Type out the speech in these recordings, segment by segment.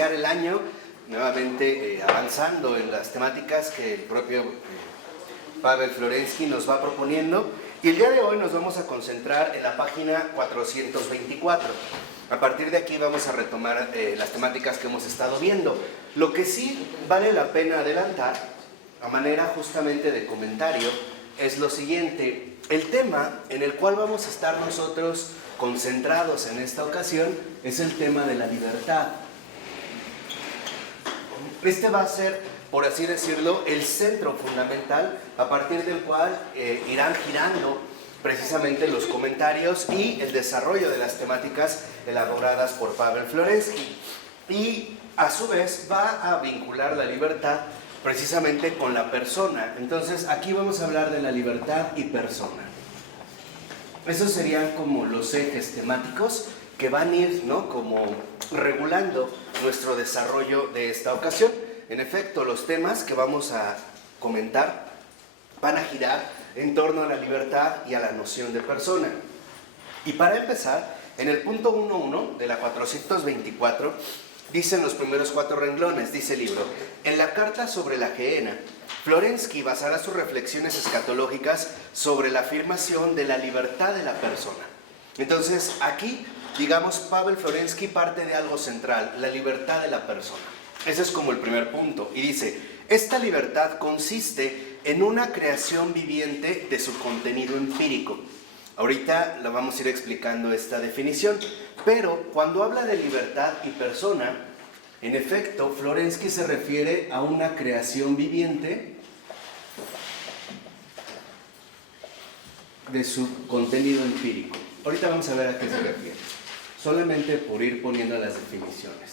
iniciar el año nuevamente avanzando en las temáticas que el propio Pavel Florensky nos va proponiendo. Y el día de hoy nos vamos a concentrar en la página 424. A partir de aquí vamos a retomar las temáticas que hemos estado viendo. Lo que sí vale la pena adelantar, a manera justamente de comentario, es lo siguiente. El tema en el cual vamos a estar nosotros concentrados en esta ocasión es el tema de la libertad. Este va a ser, por así decirlo, el centro fundamental a partir del cual irán girando precisamente los comentarios y el desarrollo de las temáticas elaboradas por Pavel Florensky. Y a su vez va a vincular la libertad precisamente con la persona. Entonces aquí vamos a hablar de la libertad y persona. Esos serían como los ejes temáticos que van a ir, ¿no?, como regulando nuestro desarrollo de esta ocasión. En efecto, los temas que vamos a comentar van a girar en torno a la libertad y a la noción de persona. Y para empezar, en el punto 1.1 de la 424, dicen los primeros 4 renglones, dice el libro: en la carta sobre la Gehenna, Florensky basará sus reflexiones escatológicas sobre la afirmación de la libertad de la persona. Entonces, aquí, digamos, Pavel Florensky parte de algo central, la libertad de la persona. Ese es como el primer punto. Y dice: esta libertad consiste en una creación viviente de su contenido empírico. Ahorita la vamos a ir explicando esta definición, pero cuando habla de libertad y persona, en efecto, Florensky se refiere a una creación viviente de su contenido empírico. Ahorita vamos a ver a qué se refiere, solamente por ir poniendo las definiciones.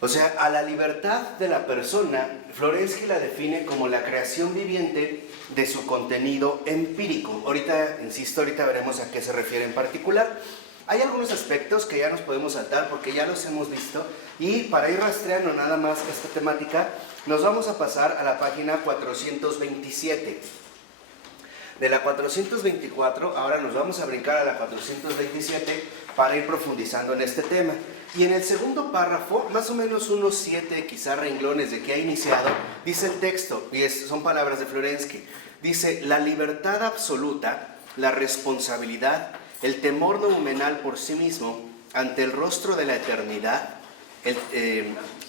O sea, a la libertad de la persona, Florensky la define como la creación viviente de su contenido empírico. Ahorita, insisto, ahorita veremos a qué se refiere en particular. Hay algunos aspectos que ya nos podemos saltar porque ya los hemos visto, y para ir rastreando nada más esta temática, nos vamos a pasar a la página 427. De la 424, ahora nos vamos a brincar a la 427 para ir profundizando en este tema. Y en el segundo párrafo, más o menos unos 7 quizá renglones de que ha iniciado, dice el texto, y son palabras de Florensky, dice: la libertad absoluta, la responsabilidad, el temor nominal por sí mismo, ante el rostro de la eternidad,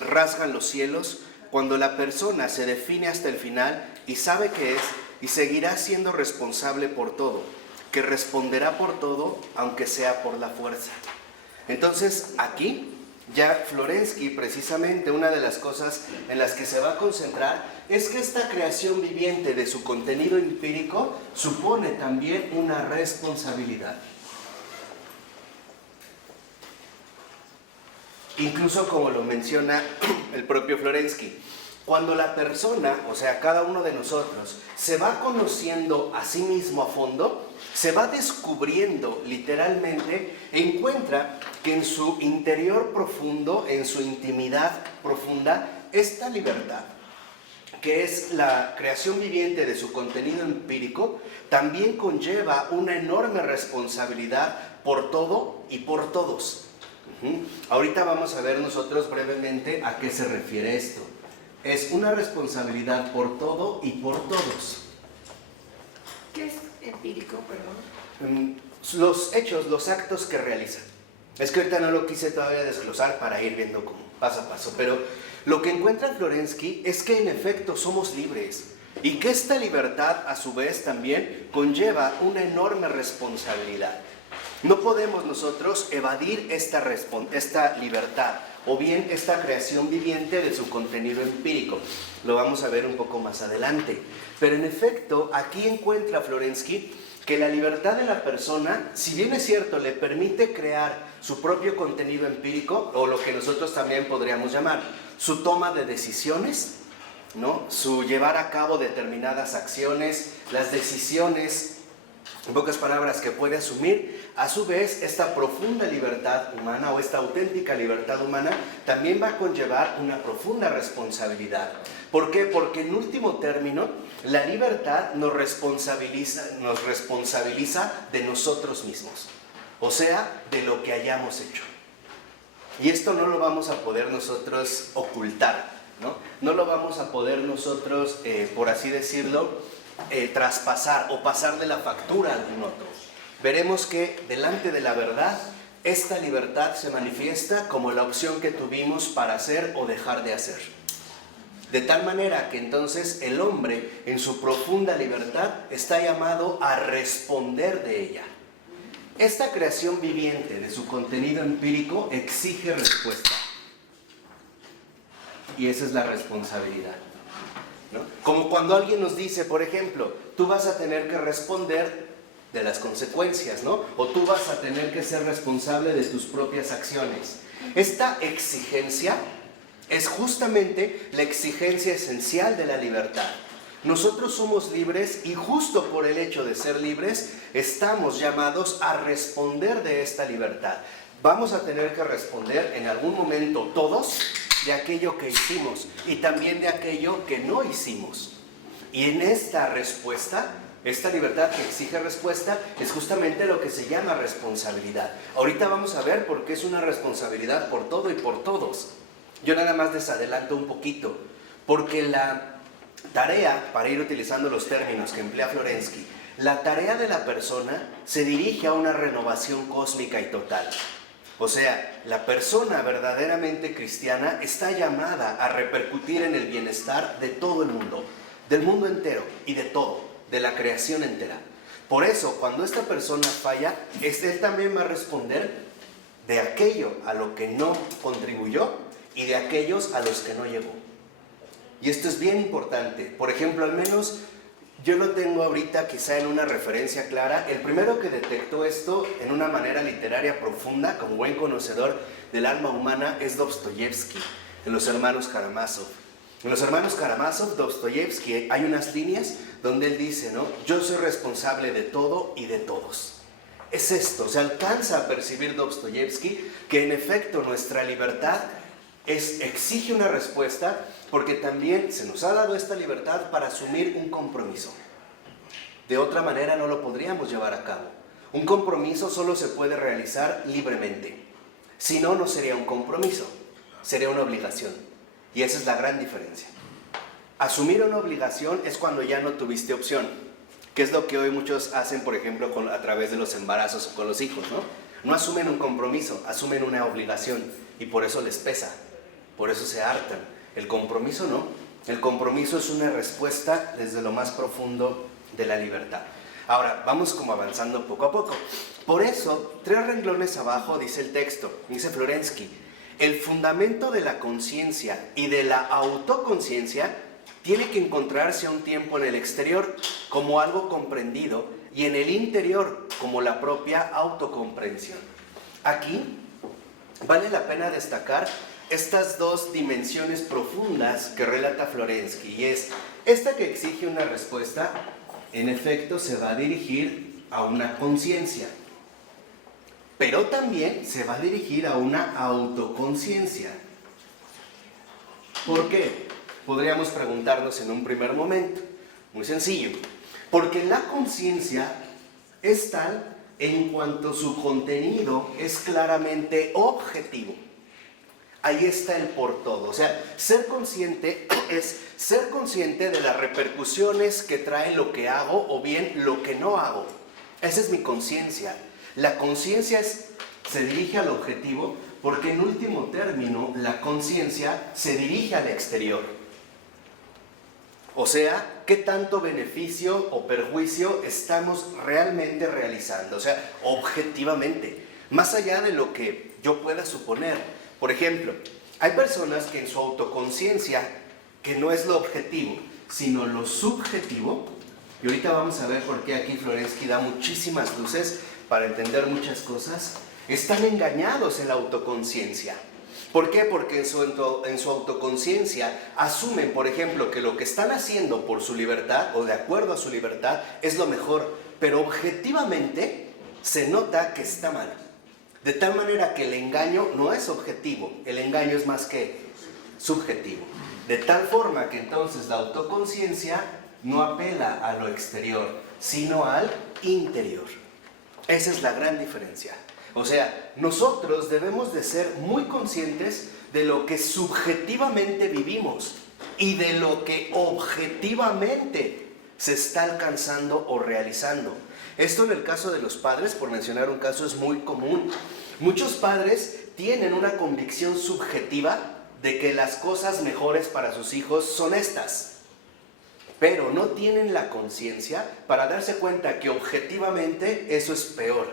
rasgan los cielos, cuando la persona se define hasta el final y sabe que es y seguirá siendo responsable por todo, que responderá por todo, aunque sea por la fuerza. Entonces, aquí ya Florensky, precisamente una de las cosas en las que se va a concentrar es que esta creación viviente de su contenido empírico supone también una responsabilidad. Incluso como lo menciona el propio Florensky, cuando la persona, o sea, cada uno de nosotros, se va conociendo a sí mismo a fondo, se va descubriendo literalmente, encuentra que en su interior profundo, en su intimidad profunda, esta libertad, que es la creación viviente de su contenido empírico, también conlleva una enorme responsabilidad por todo y por todos. Ahorita vamos a ver nosotros brevemente a qué se refiere esto. Es una responsabilidad por todo y por todos. ¿Qué es empírico, perdón? Los hechos, los actos que realizan. Es que ahorita no lo quise todavía desglosar para ir viendo como paso a paso, pero lo que encuentra Florensky es que en efecto somos libres y que esta libertad a su vez también conlleva una enorme responsabilidad. No podemos nosotros evadir esta libertad o bien esta creación viviente de su contenido empírico. Lo vamos a ver un poco más adelante. Pero en efecto, aquí encuentra Florensky que la libertad de la persona, si bien es cierto, le permite crear su propio contenido empírico, o lo que nosotros también podríamos llamar su toma de decisiones, ¿no?, su llevar a cabo determinadas acciones, las decisiones, en pocas palabras, que puede asumir. A su vez, esta profunda libertad humana o esta auténtica libertad humana también va a conllevar una profunda responsabilidad. ¿Por qué? Porque en último término, la libertad nos responsabiliza de nosotros mismos. o sea, de lo que hayamos hecho. Y esto no lo vamos a poder nosotros ocultar, ¿no? No lo vamos a poder nosotros, por así decirlo, traspasar o pasarle la factura a algún otro. Veremos que delante de la verdad, esta libertad se manifiesta como la opción que tuvimos para hacer o dejar de hacer. De tal manera que entonces el hombre, en su profunda libertad, está llamado a responder de ella. Esta creación viviente de su contenido empírico exige respuesta. Y esa es la responsabilidad, ¿no? Como cuando alguien nos dice, por ejemplo, tú vas a tener que responder de las consecuencias, ¿no? O tú vas a tener que ser responsable de tus propias acciones. Esta exigencia es justamente la exigencia esencial de la libertad. Nosotros somos libres y justo por el hecho de ser libres estamos llamados a responder de esta libertad. Vamos a tener que responder en algún momento todos de aquello que hicimos y también de aquello que no hicimos. Y en esta respuesta, esta libertad que exige respuesta, es justamente lo que se llama responsabilidad. Ahorita vamos a ver por qué es una responsabilidad por todo y por todos. Yo nada más les adelanto un poquito, porque la tarea, para ir utilizando los términos que emplea Florensky, la tarea de la persona se dirige a una renovación cósmica y total. O sea, la persona verdaderamente cristiana está llamada a repercutir en el bienestar de todo el mundo, del mundo entero y de todo, de la creación entera. Por eso, cuando esta persona falla, él también va a responder de aquello a lo que no contribuyó y de aquellos a los que no llegó. Y esto es bien importante. Por ejemplo, al menos yo lo tengo ahorita quizá en una referencia clara. El primero que detectó esto en una manera literaria profunda, como buen conocedor del alma humana, es Dostoyevsky, en Los Hermanos Karamazov. En Los Hermanos Karamazov, Dostoyevsky, hay unas líneas donde él dice, ¿no? Yo soy responsable de todo y de todos. Es esto, se alcanza a percibir Dostoyevsky que en efecto nuestra libertad exige una respuesta, porque también se nos ha dado esta libertad para asumir un compromiso. De otra manera no lo podríamos llevar a cabo. Un compromiso solo se puede realizar libremente. Si no, no sería un compromiso, sería una obligación. Y esa es la gran diferencia. Asumir una obligación es cuando ya no tuviste opción, que es lo que hoy muchos hacen, por ejemplo, a través de los embarazos o con los hijos, ¿no? No asumen un compromiso, asumen una obligación y por eso les pesa, por eso se hartan. El compromiso no. El compromiso es una respuesta desde lo más profundo de la libertad. Ahora, vamos como avanzando poco a poco. Por eso, 3 renglones abajo dice el texto, dice Florensky, el fundamento de la conciencia y de la autoconciencia tiene que encontrarse a un tiempo en el exterior como algo comprendido y en el interior como la propia autocomprensión. Aquí vale la pena destacar estas 2 dimensiones profundas que relata Florensky, y es esta que exige una respuesta, en efecto se va a dirigir a una conciencia, pero también se va a dirigir a una autoconciencia. ¿Por qué? Podríamos preguntarnos en un primer momento. Muy sencillo, porque la conciencia es tal en cuanto su contenido es claramente objetivo. Ahí está el por todo. O sea, ser consciente es ser consciente de las repercusiones que trae lo que hago o bien lo que no hago. Esa es mi conciencia. La conciencia se dirige al objetivo porque en último término la conciencia se dirige al exterior. O sea, ¿qué tanto beneficio o perjuicio estamos realmente realizando? O sea, objetivamente, más allá de lo que yo pueda suponer. Por ejemplo, hay personas que en su autoconciencia, que no es lo objetivo, sino lo subjetivo, y ahorita vamos a ver por qué aquí Florensky da muchísimas luces para entender muchas cosas, están engañados en la autoconciencia. ¿Por qué? Porque en su autoconciencia asumen, por ejemplo, que lo que están haciendo por su libertad o de acuerdo a su libertad es lo mejor, pero objetivamente se nota que está mal. De tal manera que el engaño no es objetivo, el engaño es más que subjetivo. De tal forma que entonces la autoconciencia no apela a lo exterior, sino al interior. Esa es la gran diferencia. O sea, nosotros debemos de ser muy conscientes de lo que subjetivamente vivimos y de lo que objetivamente se está alcanzando o realizando. Esto en el caso de los padres, por mencionar un caso, es muy común. Muchos padres tienen una convicción subjetiva de que las cosas mejores para sus hijos son estas, pero no tienen la conciencia para darse cuenta que objetivamente eso es peor,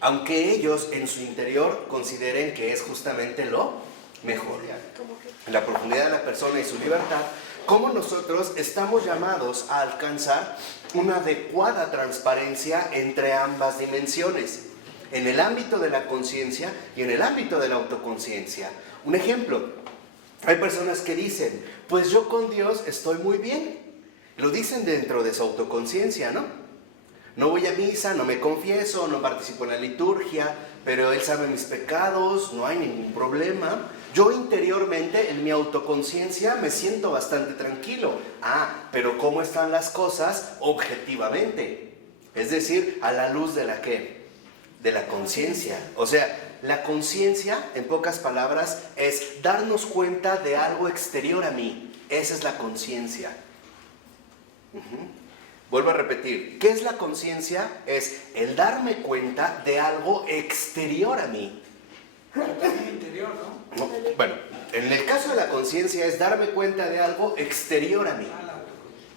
aunque ellos en su interior consideren que es justamente lo mejor. En la profundidad de la persona y su libertad, cómo nosotros estamos llamados a alcanzar una adecuada transparencia entre ambas dimensiones, en el ámbito de la conciencia y en el ámbito de la autoconciencia. Un ejemplo, hay personas que dicen, pues yo con Dios estoy muy bien. Lo dicen dentro de su autoconciencia, ¿no? No voy a misa, no me confieso, no participo en la liturgia, pero Él sabe mis pecados, no hay ningún problema. Yo interiormente, en mi autoconciencia, me siento bastante tranquilo. Pero ¿cómo están las cosas objetivamente? Es decir, a la luz de la ¿qué? De la conciencia. O sea, la conciencia, en pocas palabras, es darnos cuenta de algo exterior a mí. Esa es la conciencia. Vuelvo a repetir, ¿qué es la conciencia? Es el darme cuenta de algo exterior a mí. Interior, ¿no? Bueno, en el caso de la conciencia es darme cuenta de algo exterior a mí.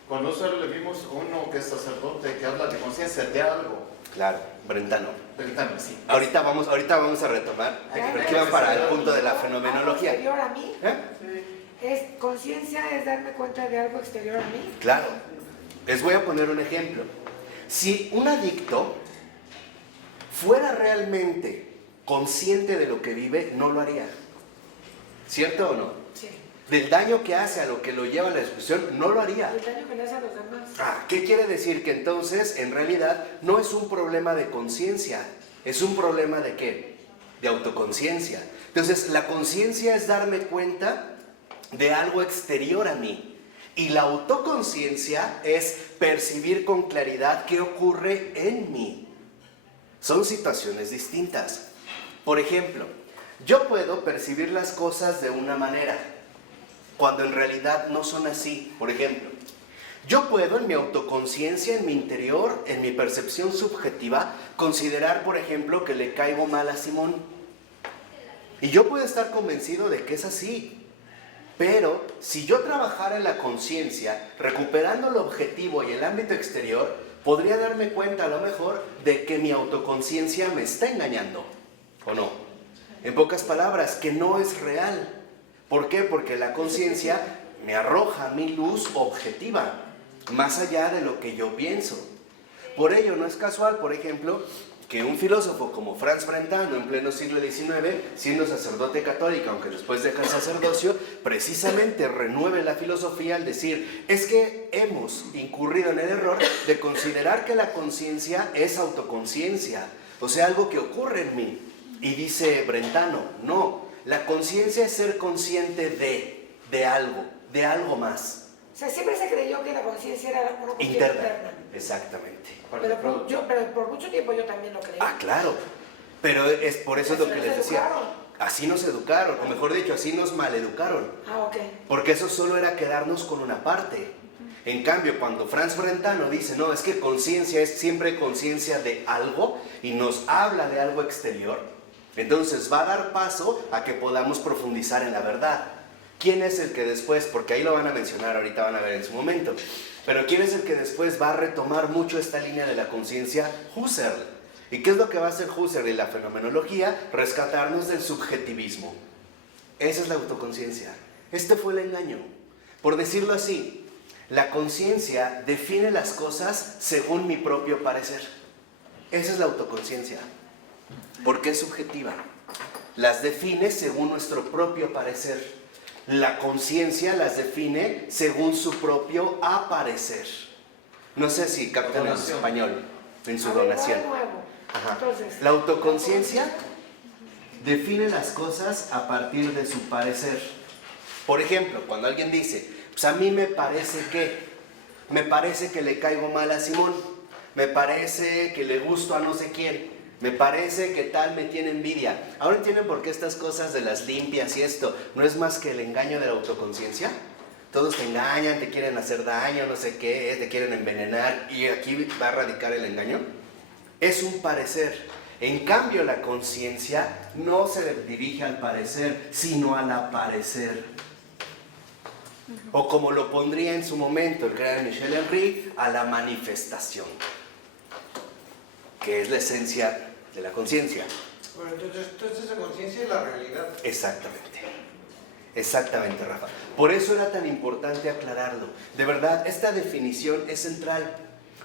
Cuando solo le vimos uno que es sacerdote que habla de conciencia de algo. Claro, Brentano. Brentano, sí. Ahorita vamos a retomar, porque va para el punto de la fenomenología. ¿Algo exterior a mí? ¿Conciencia es darme cuenta de algo exterior a mí? Claro. Les voy a poner un ejemplo. Si un adicto fuera realmente consciente de lo que vive, no lo haría. ¿Cierto o no? Sí. Del daño que hace a lo que lo lleva a la destrucción, no lo haría. ¿Y el daño que le hace a los demás? ¿Qué quiere decir? Que entonces, en realidad, no es un problema de conciencia, es un problema de ¿qué? De autoconciencia. Entonces, la conciencia es darme cuenta de algo exterior a mí. Y la autoconciencia es percibir con claridad qué ocurre en mí. Son situaciones distintas. Por ejemplo, yo puedo percibir las cosas de una manera, cuando en realidad no son así. Por ejemplo, yo puedo en mi autoconciencia, en mi interior, en mi percepción subjetiva, considerar, por ejemplo, que le caigo mal a Simón. Y yo puedo estar convencido de que es así. Pero si yo trabajara en la conciencia, recuperando el objetivo y el ámbito exterior, podría darme cuenta a lo mejor de que mi autoconciencia me está engañando, ¿o no? En pocas palabras, que no es real. ¿Por qué? Porque la conciencia me arroja mi luz objetiva, más allá de lo que yo pienso. Por ello, no es casual, por ejemplo, que un filósofo como Franz Brentano, en pleno siglo XIX, siendo sacerdote católico, aunque después deja el sacerdocio, precisamente renueve la filosofía al decir, es que hemos incurrido en el error de considerar que la conciencia es autoconciencia, o sea, algo que ocurre en mí. Y dice Brentano, no, la conciencia es ser consciente de algo más. O sea, siempre se creyó que la conciencia era una cuestión interna. Exactamente. Pero por mucho tiempo yo también lo creí. Claro. Pero es por eso es lo que les decía. Educaron. Así nos educaron, o mejor dicho, así nos maleducaron. Ok. Porque eso solo era quedarnos con una parte. En cambio, cuando Franz Brentano dice, no, es que conciencia es siempre conciencia de algo y nos habla de algo exterior, entonces va a dar paso a que podamos profundizar en la verdad. ¿Quién es el que después, porque ahí lo van a mencionar, ahorita van a ver en su momento, pero quién es el que después va a retomar mucho esta línea de la conciencia? Husserl. ¿Y qué es lo que va a hacer Husserl y la fenomenología? Rescatarnos del subjetivismo. Esa es la autoconciencia. Este fue el engaño. Por decirlo así, la conciencia define las cosas según mi propio parecer. Esa es la autoconciencia. ¿Por qué es subjetiva? Las define según nuestro propio parecer. La conciencia las define según su propio aparecer. No sé si captan en español, en su donación. Ajá. Entonces, La autoconciencia define las cosas a partir de su parecer. Por ejemplo, cuando alguien dice, pues a mí me parece que le caigo mal a Simón, me parece que le gusto a no sé quién. Me parece que tal me tiene envidia. ¿Ahora entienden por qué estas cosas de las limpias y esto no es más que el engaño de la autoconciencia? Todos te engañan, te quieren hacer daño, no sé qué, te quieren envenenar, y aquí va a radicar el engaño. Es un parecer. En cambio, la conciencia no se dirige al parecer, sino al aparecer. O como lo pondría en su momento el creador Michel Henry, a la manifestación, que es la esencia de la conciencia. Bueno, entonces la conciencia es la realidad. Exactamente. Exactamente, Rafa. Por eso era tan importante aclararlo. De verdad, esta definición es central,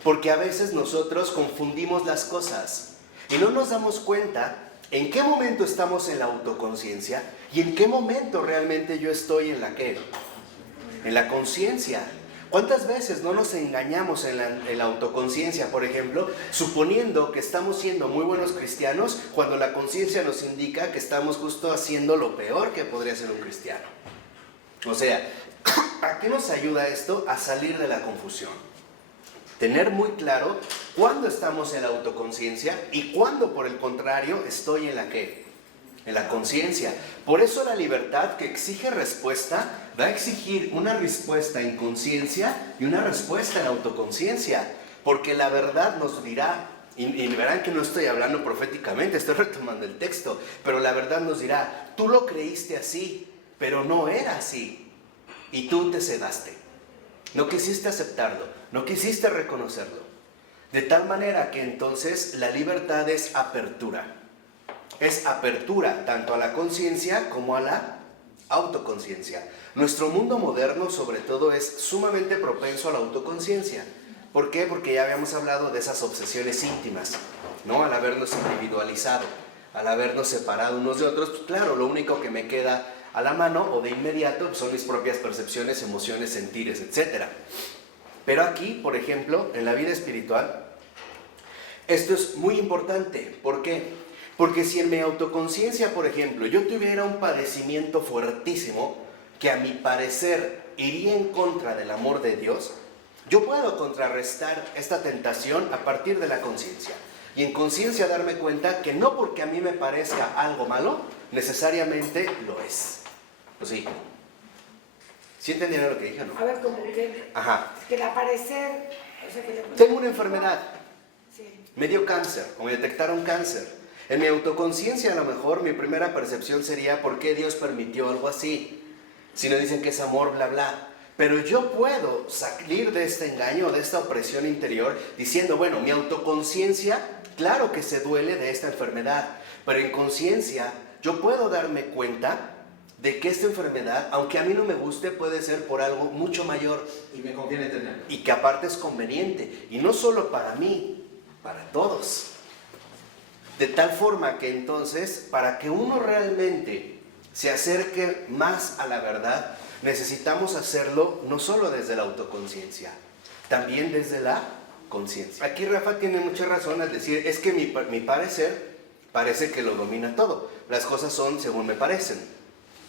porque a veces nosotros confundimos las cosas y no nos damos cuenta en qué momento estamos en la autoconciencia y en qué momento realmente yo estoy en la ¿qué? En la conciencia. ¿Cuántas veces no nos engañamos en la autoconciencia, por ejemplo, suponiendo que estamos siendo muy buenos cristianos cuando la conciencia nos indica que estamos justo haciendo lo peor que podría hacer un cristiano? O sea, ¿a qué nos ayuda esto? A salir de la confusión. Tener muy claro cuándo estamos en la autoconciencia y cuándo, por el contrario, estoy en la ¿qué? En la conciencia. Por eso la libertad que exige respuesta va a exigir una respuesta en conciencia y una respuesta en autoconciencia, porque la verdad nos dirá, y verán que no estoy hablando proféticamente, estoy retomando el texto, pero la verdad nos dirá, tú lo creíste así, pero no era así, y tú te cegaste, no quisiste aceptarlo, no quisiste reconocerlo, de tal manera que entonces la libertad es apertura tanto a la conciencia como a la autoconciencia. Nuestro mundo moderno, sobre todo, es sumamente propenso a la autoconciencia. ¿Por qué? Porque ya habíamos hablado de esas obsesiones íntimas, ¿no? Al habernos individualizado, al habernos separado unos de otros, pues claro, lo único que me queda a la mano o de inmediato pues son mis propias percepciones, emociones, sentires, etc. Pero aquí, por ejemplo, en la vida espiritual, esto es muy importante. ¿Por qué? Porque si en mi autoconciencia, por ejemplo, yo tuviera un padecimiento fuertísimo que a mi parecer iría en contra del amor de Dios, yo puedo contrarrestar esta tentación a partir de la conciencia. Y en conciencia darme cuenta que no porque a mí me parezca algo malo, necesariamente lo es. ¿O sí? ¿Sí entendieron lo que dije o no? A ver, como que, Ajá. que el aparecer, o sea, que Tengo una enfermedad, sí. me dio cáncer o me detectaron cáncer. En mi autoconciencia, a lo mejor, mi primera percepción sería ¿por qué Dios permitió algo así? Si no dicen que es amor, bla, bla. Pero yo puedo salir de este engaño, de esta opresión interior, diciendo, bueno, mi autoconciencia, claro que se duele de esta enfermedad, pero en conciencia yo puedo darme cuenta de que esta enfermedad, aunque a mí no me guste, puede ser por algo mucho mayor. Y me conviene tenerlo. Y que aparte es conveniente. Y no solo para mí, para todos. De tal forma que entonces, para que uno realmente se acerque más a la verdad, necesitamos hacerlo no solo desde la autoconciencia, también desde la conciencia. Aquí Rafa tiene mucha razón al decir, es que mi parecer parece que lo domina todo. Las cosas son según me parecen.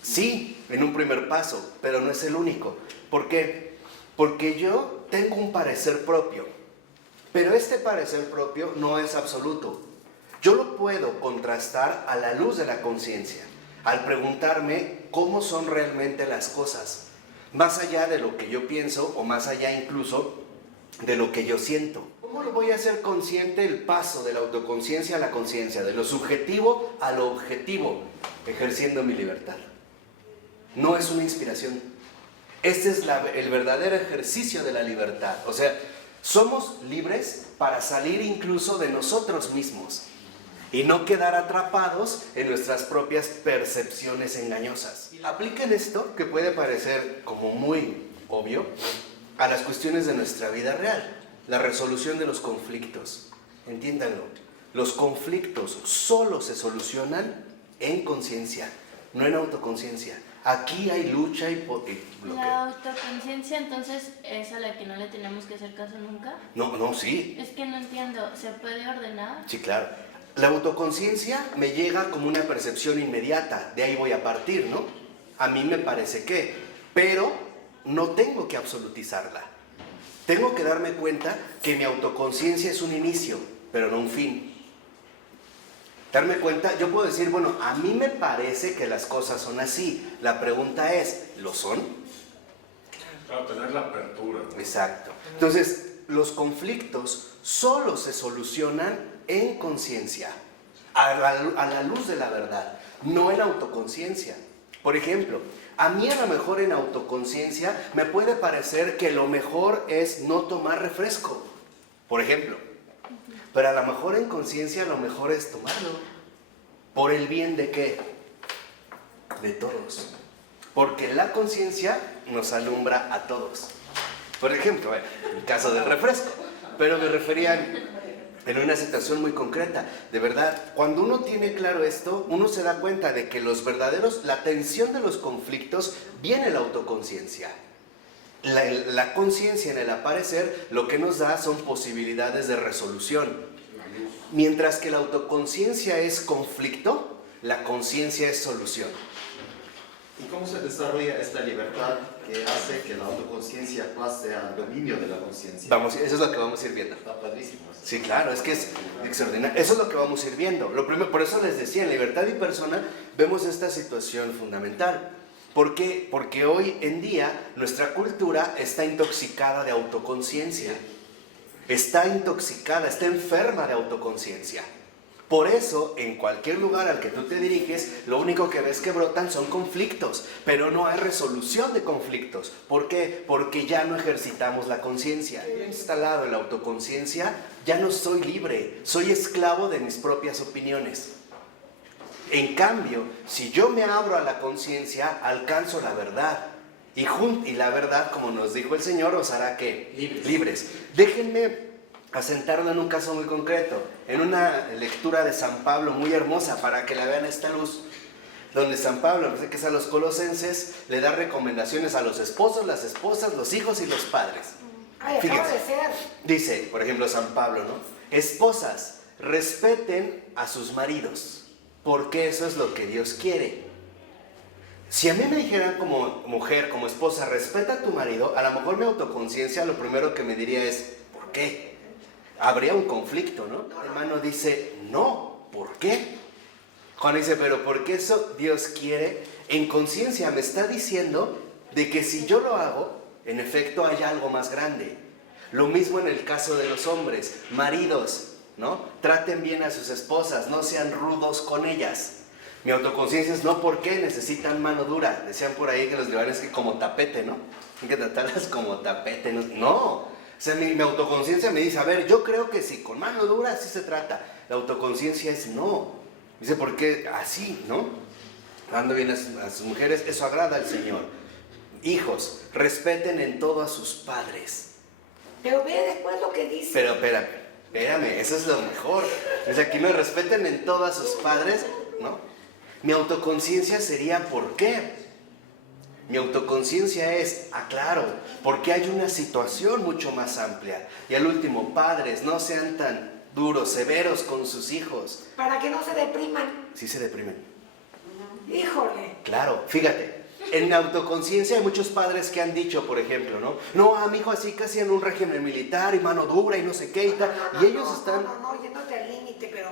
Sí, en un primer paso, pero no es el único. ¿Por qué? Porque yo tengo un parecer propio, pero este parecer propio no es absoluto. Yo lo puedo contrastar a la luz de la conciencia, al preguntarme cómo son realmente las cosas, más allá de lo que yo pienso o más allá incluso de lo que yo siento. ¿Cómo lo voy a hacer consciente el paso de la autoconciencia a la conciencia, de lo subjetivo a lo objetivo, ejerciendo mi libertad? No es una inspiración. Este es el verdadero ejercicio de la libertad. O sea, somos libres para salir incluso de nosotros mismos y no quedar atrapados en nuestras propias percepciones engañosas. Apliquen esto, que puede parecer como muy obvio, a las cuestiones de nuestra vida real, la resolución de los conflictos. Entiéndanlo, los conflictos solo se solucionan en conciencia, no en autoconciencia. Aquí hay lucha y bloqueo. La autoconciencia entonces es a la que no le tenemos que hacer caso nunca. No, sí. Es que no entiendo, ¿se puede ordenar? Sí, claro. La autoconciencia me llega como una percepción inmediata, de ahí voy a partir, ¿no? A mí me parece que, pero no tengo que absolutizarla. Tengo que darme cuenta que mi autoconciencia es un inicio, pero no un fin. Darme cuenta, yo puedo decir, bueno, a mí me parece que las cosas son así. La pregunta es, ¿lo son? Claro, tener la apertura, ¿no? Exacto. Entonces, los conflictos solo se solucionan en conciencia, a la luz de la verdad, no en autoconciencia. Por ejemplo, a mí a lo mejor en autoconciencia me puede parecer que lo mejor es no tomar refresco, por ejemplo. Pero a lo mejor en conciencia lo mejor es tomarlo. ¿Por el bien de qué? De todos. Porque la conciencia nos alumbra a todos. Por ejemplo, el caso del refresco. Pero me refería en una situación muy concreta. De verdad, cuando uno tiene claro esto, uno se da cuenta de que la atención de los conflictos viene en la autoconciencia. La conciencia en el aparecer lo que nos da son posibilidades de resolución. Mientras que la autoconciencia es conflicto, la conciencia es solución. ¿Y cómo se desarrolla esta libertad que hace que la autoconciencia pase al dominio de la conciencia? Eso es lo que vamos a ir viendo. Está padrísimo. Sí, claro, es que es extraordinario. Eso es lo que vamos a ir viendo. Lo primero, por eso les decía, en Libertad y Persona vemos esta situación fundamental. ¿Por qué? Porque hoy en día nuestra cultura está intoxicada de autoconciencia. Está intoxicada, está enferma de autoconciencia. Por eso, en cualquier lugar al que tú te diriges, lo único que ves que brotan son conflictos, pero no hay resolución de conflictos. ¿Por qué? Porque ya no ejercitamos la conciencia. Instalado en la autoconciencia, ya no soy libre, soy esclavo de mis propias opiniones. En cambio, si yo me abro a la conciencia, alcanzo la verdad. Y la verdad, como nos dijo el Señor, os hará ¿qué? Libres. Déjenme asentarlo en un caso muy concreto, en una lectura de San Pablo muy hermosa para que la vean a esta luz, donde San Pablo, no sé qué es, a los colosenses le da recomendaciones a los esposos, las esposas, los hijos y los padres. Ay, acaba Fíjense, de ser. dice, por ejemplo, San Pablo, ¿no? Esposas, respeten a sus maridos, porque eso es lo que Dios quiere. Si a mí me dijeran como mujer, como esposa, respeta a tu marido, a lo mejor mi autoconciencia lo primero que me diría es, ¿por qué? Habría un conflicto, ¿no? El hermano dice, no, ¿por qué? Juan dice, pero porque eso Dios quiere, en conciencia me está diciendo de que si yo lo hago, en efecto hay algo más grande. Lo mismo en el caso de los hombres, maridos, ¿no? Traten bien a sus esposas, no sean rudos con ellas. Mi autoconciencia es no, ¿por qué? Necesitan mano dura. Decían por ahí que los libaneses que como tapete, ¿no? Hay que tratarlas como tapete, ¿no? O sea, mi autoconciencia me dice, a ver, yo creo que sí, con mano dura así se trata. La autoconciencia es no. Dice, ¿por qué? Así, ¿no? Dando bien a sus mujeres, eso agrada al Señor. Hijos, respeten en todo a sus padres. Pero ve después lo que dice. Pero espérame, eso es lo mejor. O sea, que me respeten en todo a sus padres, ¿no? Mi autoconciencia sería ¿por qué? Mi autoconciencia es, claro, porque hay una situación mucho más amplia. Y al último, padres, no sean tan duros, severos con sus hijos. Para que no se depriman. Sí se deprimen. Híjole. Claro, fíjate. En la autoconciencia hay muchos padres que han dicho, por ejemplo, ¿no? No, a mi hijo así casi en un régimen militar y mano dura y no sé qué y tal. Y ellos están... No, yéndote al límite, pero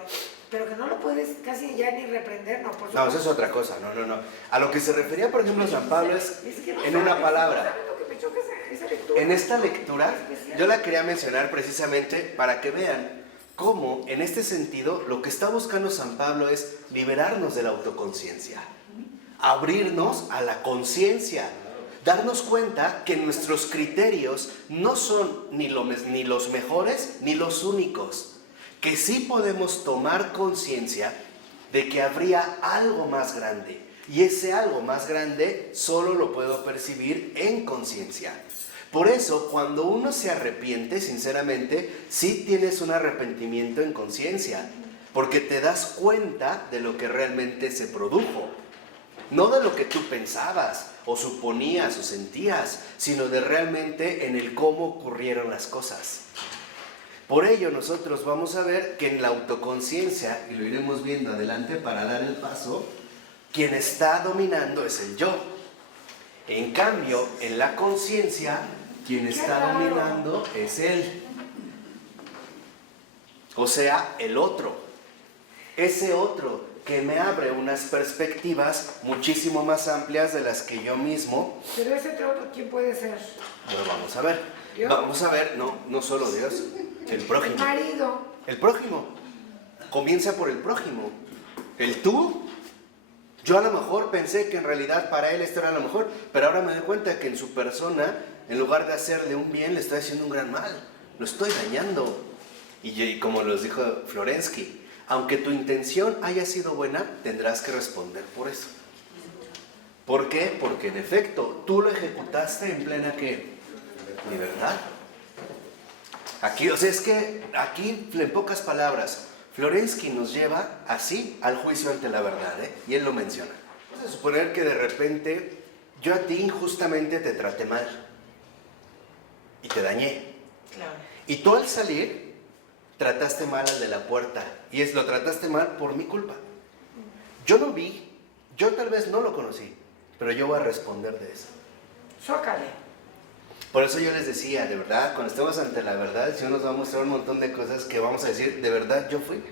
que no lo puedes casi ya ni reprender, ¿no? Por No, eso es otra cosa, no. A lo que se refería, por ejemplo, San Pablo es que no en una sabes, palabra. ¿sabes lo que me choca esa lectura? En esta lectura, yo la quería mencionar precisamente para que vean cómo, en este sentido, lo que está buscando San Pablo es liberarnos de la autoconciencia, abrirnos a la conciencia, darnos cuenta que nuestros criterios no son ni los mejores ni los únicos, que sí podemos tomar conciencia de que habría algo más grande, y ese algo más grande solo lo puedo percibir en conciencia. Por eso, cuando uno se arrepiente, sinceramente, sí tienes un arrepentimiento en conciencia, porque te das cuenta de lo que realmente se produjo. No de lo que tú pensabas, o suponías, o sentías, sino de realmente en el cómo ocurrieron las cosas. Por ello, nosotros vamos a ver que en la autoconciencia, y lo iremos viendo adelante para dar el paso, quien está dominando es el yo. En cambio, en la conciencia, quien está dominando es él. O sea, el otro. ese otro que me abre unas perspectivas muchísimo más amplias de las que yo mismo. Pero ese otro, ¿quién puede ser? Bueno, vamos a ver. ¿Dios? Vamos a ver, no solo Dios, el prójimo. El marido. El prójimo. Comienza por el prójimo. El tú. Yo a lo mejor pensé que en realidad para él esto era lo mejor, pero ahora me doy cuenta que en su persona, en lugar de hacerle un bien, le estoy haciendo un gran mal. Lo estoy dañando. Y como nos dijo Florensky, aunque tu intención haya sido buena, tendrás que responder por eso. ¿Por qué? Porque en efecto, tú lo ejecutaste en plena ¿qué? Libertad. Aquí, o sea, es que aquí, en pocas palabras, Florensky nos lleva así al juicio ante la verdad, ¿eh? Y él lo menciona. Vamos a suponer que de repente yo a ti injustamente te traté mal y te dañé. Claro. Y tú al salir trataste mal al de la puerta y lo trataste mal por mi culpa. Yo no vi, yo tal vez no lo conocí, pero yo voy a responder de eso. Zócale. Por eso yo les decía, de verdad, cuando estemos ante la verdad, el Señor nos va a mostrar un montón de cosas que vamos a decir, de verdad yo fui.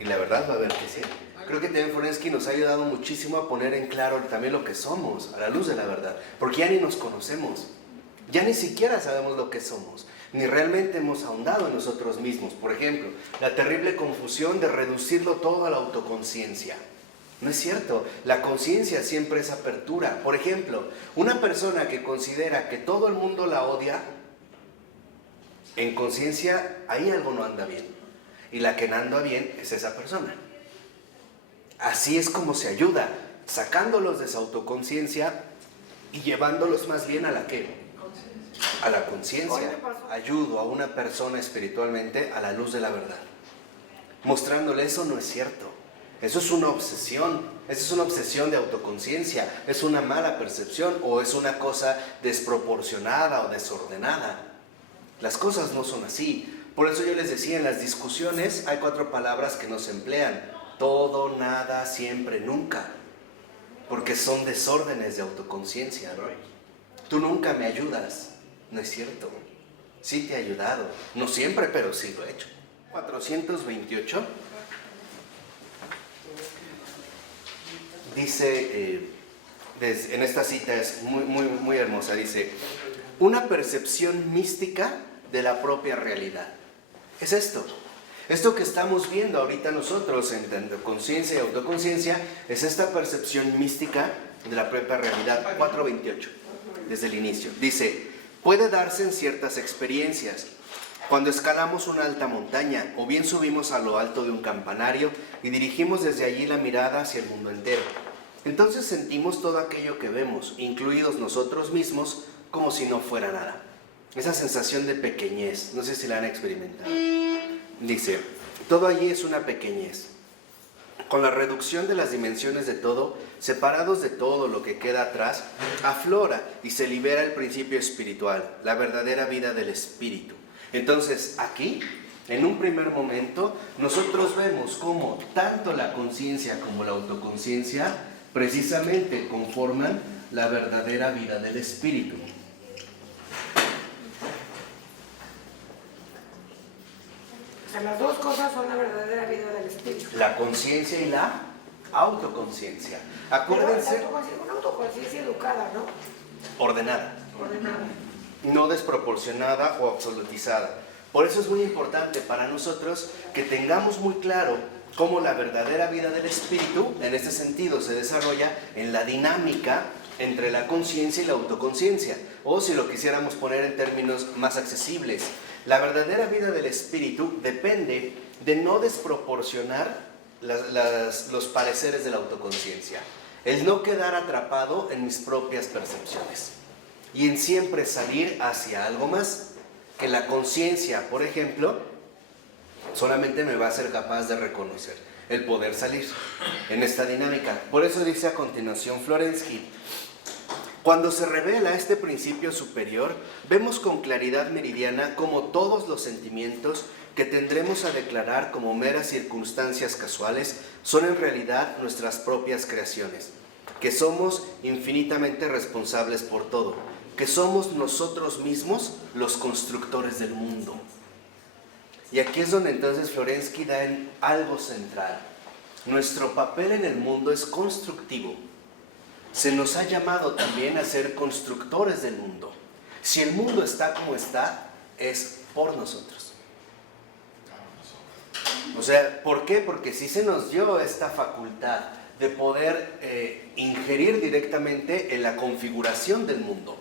Y la verdad va a ver que sí. Creo que también Florensky nos ha ayudado muchísimo a poner en claro también lo que somos, a la luz de la verdad. Porque ya ni nos conocemos, ya ni siquiera sabemos lo que somos, ni realmente hemos ahondado en nosotros mismos. Por ejemplo, la terrible confusión de reducirlo todo a la autoconciencia. No es cierto, la conciencia siempre es apertura. Por ejemplo, una persona que considera que todo el mundo la odia, en conciencia ahí algo no anda bien. Y la que no anda bien es esa persona. Así es como se ayuda, sacándolos de esa autoconciencia y llevándolos más bien a la ¿qué? A la conciencia. Ayudo a una persona espiritualmente a la luz de la verdad, mostrándole eso no es cierto. Eso es una obsesión, esa es una obsesión de autoconciencia, es una mala percepción o es una cosa desproporcionada o desordenada. Las cosas no son así. Por eso yo les decía, en las discusiones hay 4 palabras que no se emplean: todo, nada, siempre, nunca. Porque son desórdenes de autoconciencia, ¿no? Tú nunca me ayudas, no es cierto. Sí te he ayudado, no siempre, pero sí lo he hecho. 428. Dice, en esta cita es muy hermosa, dice: una percepción mística de la propia realidad. Es esto que estamos viendo ahorita nosotros en conciencia y autoconciencia, es esta percepción mística de la propia realidad. 4.28, desde el inicio. Dice, puede darse en ciertas experiencias, cuando escalamos una alta montaña o bien subimos a lo alto de un campanario y dirigimos desde allí la mirada hacia el mundo entero. Entonces sentimos todo aquello que vemos, incluidos nosotros mismos, como si no fuera nada. Esa sensación de pequeñez, no sé si la han experimentado. Dice, todo allí es una pequeñez. Con la reducción de las dimensiones de todo, separados de todo lo que queda atrás, aflora y se libera el principio espiritual, la verdadera vida del espíritu. Entonces, aquí, en un primer momento, nosotros vemos cómo tanto la conciencia como la autoconciencia precisamente conforman la verdadera vida del espíritu. O sea, las dos cosas son la verdadera vida del espíritu. La conciencia y la autoconciencia. Acuérdense, Una autoconciencia educada, ¿no? ordenada. Ordenada. No desproporcionada o absolutizada. Por eso es muy importante para nosotros que tengamos muy claro cómo la verdadera vida del espíritu, en este sentido, se desarrolla en la dinámica entre la conciencia y la autoconciencia. O si lo quisiéramos poner en términos más accesibles, la verdadera vida del espíritu depende de no desproporcionar los pareceres de la autoconciencia. El no quedar atrapado en mis propias percepciones. Y en siempre salir hacia algo más, que la conciencia, por ejemplo, solamente me va a ser capaz de reconocer, el poder salir en esta dinámica. Por eso dice a continuación Florensky, cuando se revela este principio superior, vemos con claridad meridiana cómo todos los sentimientos que tendremos a declarar como meras circunstancias casuales son en realidad nuestras propias creaciones, que somos infinitamente responsables por todo, que somos nosotros mismos los constructores del mundo. Y aquí es donde entonces Florensky da en algo central. Nuestro papel en el mundo es constructivo. Se nos ha llamado también a ser constructores del mundo. Si el mundo está como está, es por nosotros. O sea, ¿por qué? Porque sí se nos dio esta facultad de poder ingerir directamente en la configuración del mundo.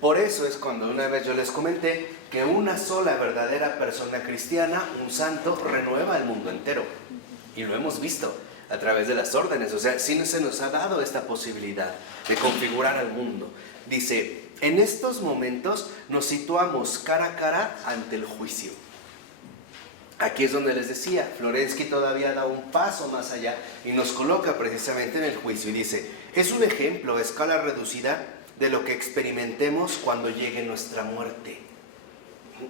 Por eso es cuando una vez yo les comenté que una sola verdadera persona cristiana, un santo, renueva el mundo entero. Y lo hemos visto a través de las órdenes. O sea, sí se nos ha dado esta posibilidad de configurar al mundo. Dice, en estos momentos nos situamos cara a cara ante el juicio. Aquí es donde les decía, Florensky todavía da un paso más allá y nos coloca precisamente en el juicio. Y dice, es un ejemplo a escala reducida de lo que experimentemos cuando llegue nuestra muerte.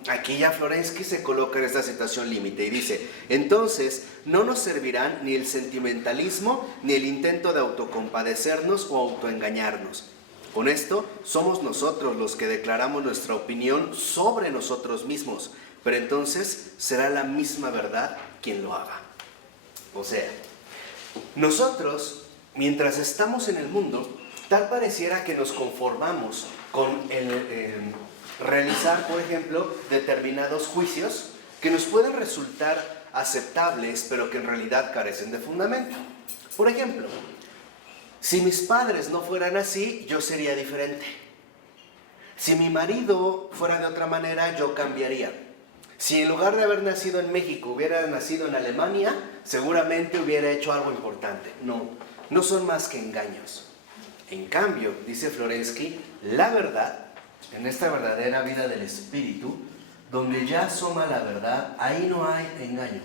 Aquí ya Florensky se coloca en esta situación límite y dice, entonces no nos servirán ni el sentimentalismo ni el intento de autocompadecernos o autoengañarnos. Con esto somos nosotros los que declaramos nuestra opinión sobre nosotros mismos, pero entonces será la misma verdad quien lo haga. O sea, nosotros, mientras estamos en el mundo, tal pareciera que nos conformamos con el realizar, por ejemplo, determinados juicios que nos pueden resultar aceptables, pero que en realidad carecen de fundamento. Por ejemplo, si mis padres no fueran así, yo sería diferente. Si mi marido fuera de otra manera, yo cambiaría. Si en lugar de haber nacido en México hubiera nacido en Alemania, seguramente hubiera hecho algo importante. No, no son más que engaños. En cambio, dice Florensky, la verdad, en esta verdadera vida del espíritu, donde ya asoma la verdad, ahí no hay engaño.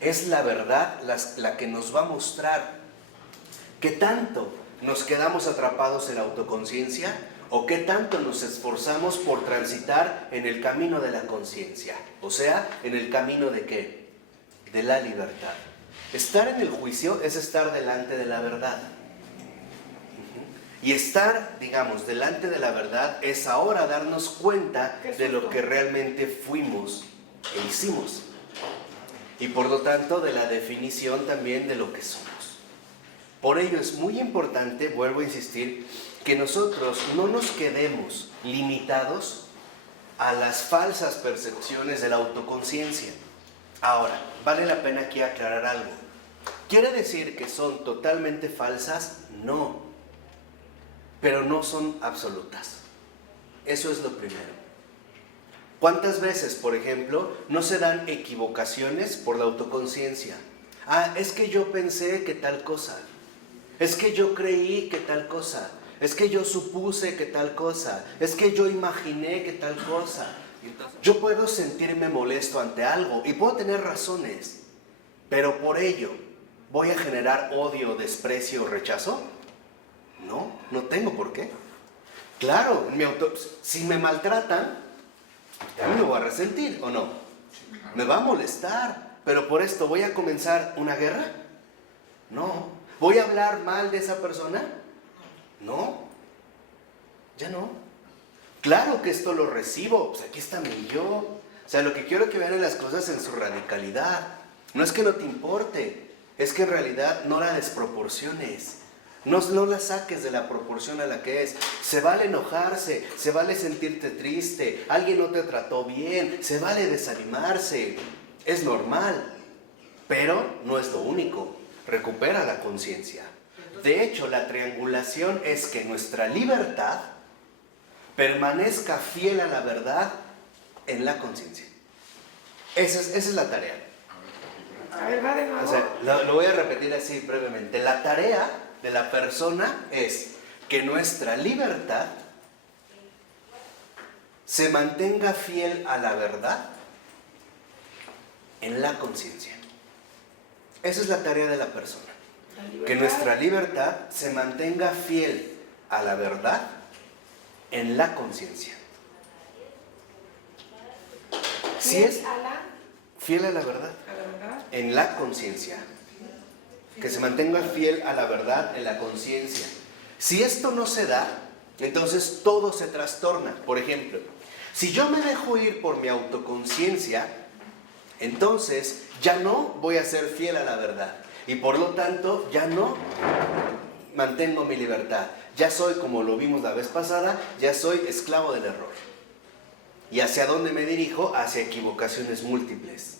Es la verdad la que nos va a mostrar qué tanto nos quedamos atrapados en la autoconciencia o qué tanto nos esforzamos por transitar en el camino de la conciencia. O sea, en el camino de ¿qué? De la libertad. Estar en el juicio es estar delante de la verdad. Y estar, digamos, delante de la verdad es ahora darnos cuenta de lo que realmente fuimos e hicimos. Y por lo tanto de la definición también de lo que somos. Por ello es muy importante, vuelvo a insistir, que nosotros no nos quedemos limitados a las falsas percepciones de la autoconciencia. Ahora, vale la pena aquí aclarar algo. ¿Quiere decir que son totalmente falsas? No. Pero no son absolutas. Eso es lo primero. ¿Cuántas veces, por ejemplo, no se dan equivocaciones por la autoconciencia? Ah, es que yo pensé que tal cosa. Es que yo creí que tal cosa. Es que yo supuse que tal cosa. Es que yo imaginé que tal cosa. Yo puedo sentirme molesto ante algo y puedo tener razones. Pero por ello, ¿voy a generar odio, desprecio o rechazo? No, no tengo por qué. Claro, si me maltratan, ya me voy a resentir, ¿o no? Me va a molestar, pero por esto ¿voy a comenzar una guerra? No. ¿Voy a hablar mal de esa persona? No. Ya no. Claro que esto lo recibo, pues aquí está mi yo. O sea, lo que quiero que vean las cosas en su radicalidad. No es que no te importe, es que en realidad no la desproporciones. No la saques de la proporción a la que es. Se vale enojarse, se vale sentirte triste, alguien no te trató bien, se vale desanimarse. Es normal, pero no es lo único. Recupera la conciencia. De hecho, la triangulación es que nuestra libertad permanezca fiel a la verdad en la conciencia. Esa es la tarea. A ver, va de nuevo. O sea, lo voy a repetir así brevemente. La tarea de la persona es que nuestra libertad se mantenga fiel a la verdad en la conciencia. Esa es la tarea de la persona. Que nuestra libertad se mantenga fiel a la verdad en la conciencia. Si es fiel a la verdad en la conciencia. Que se mantenga fiel a la verdad en la conciencia. Si esto no se da, entonces todo se trastorna. Por ejemplo, si yo me dejo ir por mi autoconciencia, entonces ya no voy a ser fiel a la verdad. Y por lo tanto, ya no mantengo mi libertad. Ya soy, como lo vimos la vez pasada, ya soy esclavo del error. ¿Y hacia dónde me dirijo? Hacia equivocaciones múltiples.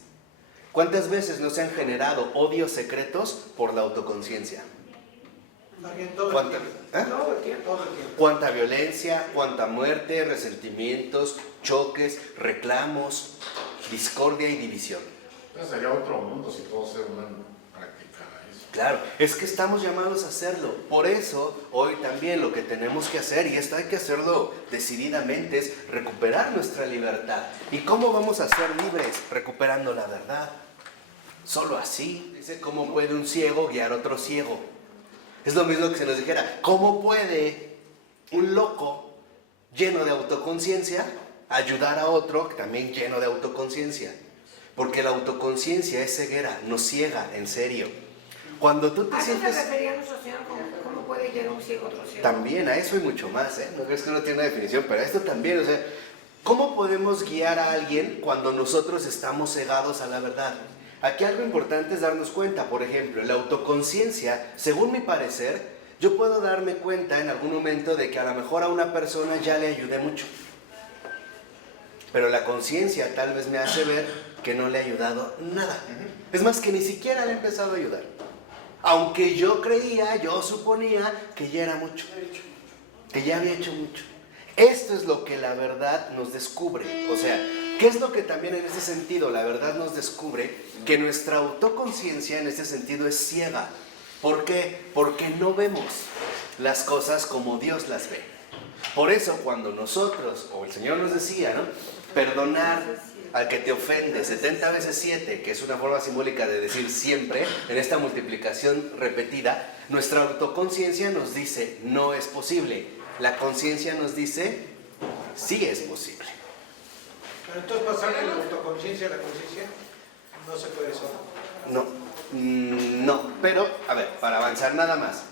¿Cuántas veces nos han generado odios secretos por la autoconciencia? Todo el ¿Cuánta, tiempo. ¿eh? Todo el tiempo. ¿Cuánta violencia, cuánta muerte, resentimientos, choques, reclamos, discordia y división? Entonces sería otro mundo si todos se unan a practicar eso. Claro, es que estamos llamados a hacerlo. Por eso, hoy también lo que tenemos que hacer, y esto hay que hacerlo decididamente, es recuperar nuestra libertad. ¿Y cómo vamos a ser libres? Recuperando la verdad. Solo así. Dice, ¿cómo puede un ciego guiar a otro ciego? Es lo mismo que se nos dijera, ¿cómo puede un loco lleno de autoconciencia ayudar a otro también lleno de autoconciencia? Porque la autoconciencia es ceguera, nos ciega, en serio. Cuando tú te ¿A qué se sientes... refería nuestro Señor? ¿Cómo puede llegar un ciego a otro ciego? También, a eso hay mucho más, ¿eh? No crees que no tiene una definición, pero a esto también, o sea, ¿cómo podemos guiar a alguien cuando nosotros estamos cegados a la verdad? Aquí algo importante es darnos cuenta, por ejemplo, la autoconciencia, según mi parecer, yo puedo darme cuenta en algún momento de que a lo mejor a una persona ya le ayudé mucho. Pero la conciencia tal vez me hace ver que no le he ayudado nada. Es más, que ni siquiera le he empezado a ayudar. Aunque yo creía, yo suponía que ya era mucho, que ya había hecho mucho. Esto es lo que la verdad nos descubre. O sea, ¿qué es lo que también en ese sentido la verdad nos descubre? Que nuestra autoconciencia en ese sentido es ciega. ¿Por qué? Porque no vemos las cosas como Dios las ve. Por eso cuando nosotros, o el Señor nos decía, ¿no? Perdonar al que te ofende 70 veces 7, que es una forma simbólica de decir siempre, en esta multiplicación repetida, nuestra autoconciencia nos dice, no es posible. La conciencia nos dice, sí es posible. Pero entonces pasar de la autoconciencia a la conciencia no se puede solo. No, pero, a ver, para avanzar nada más.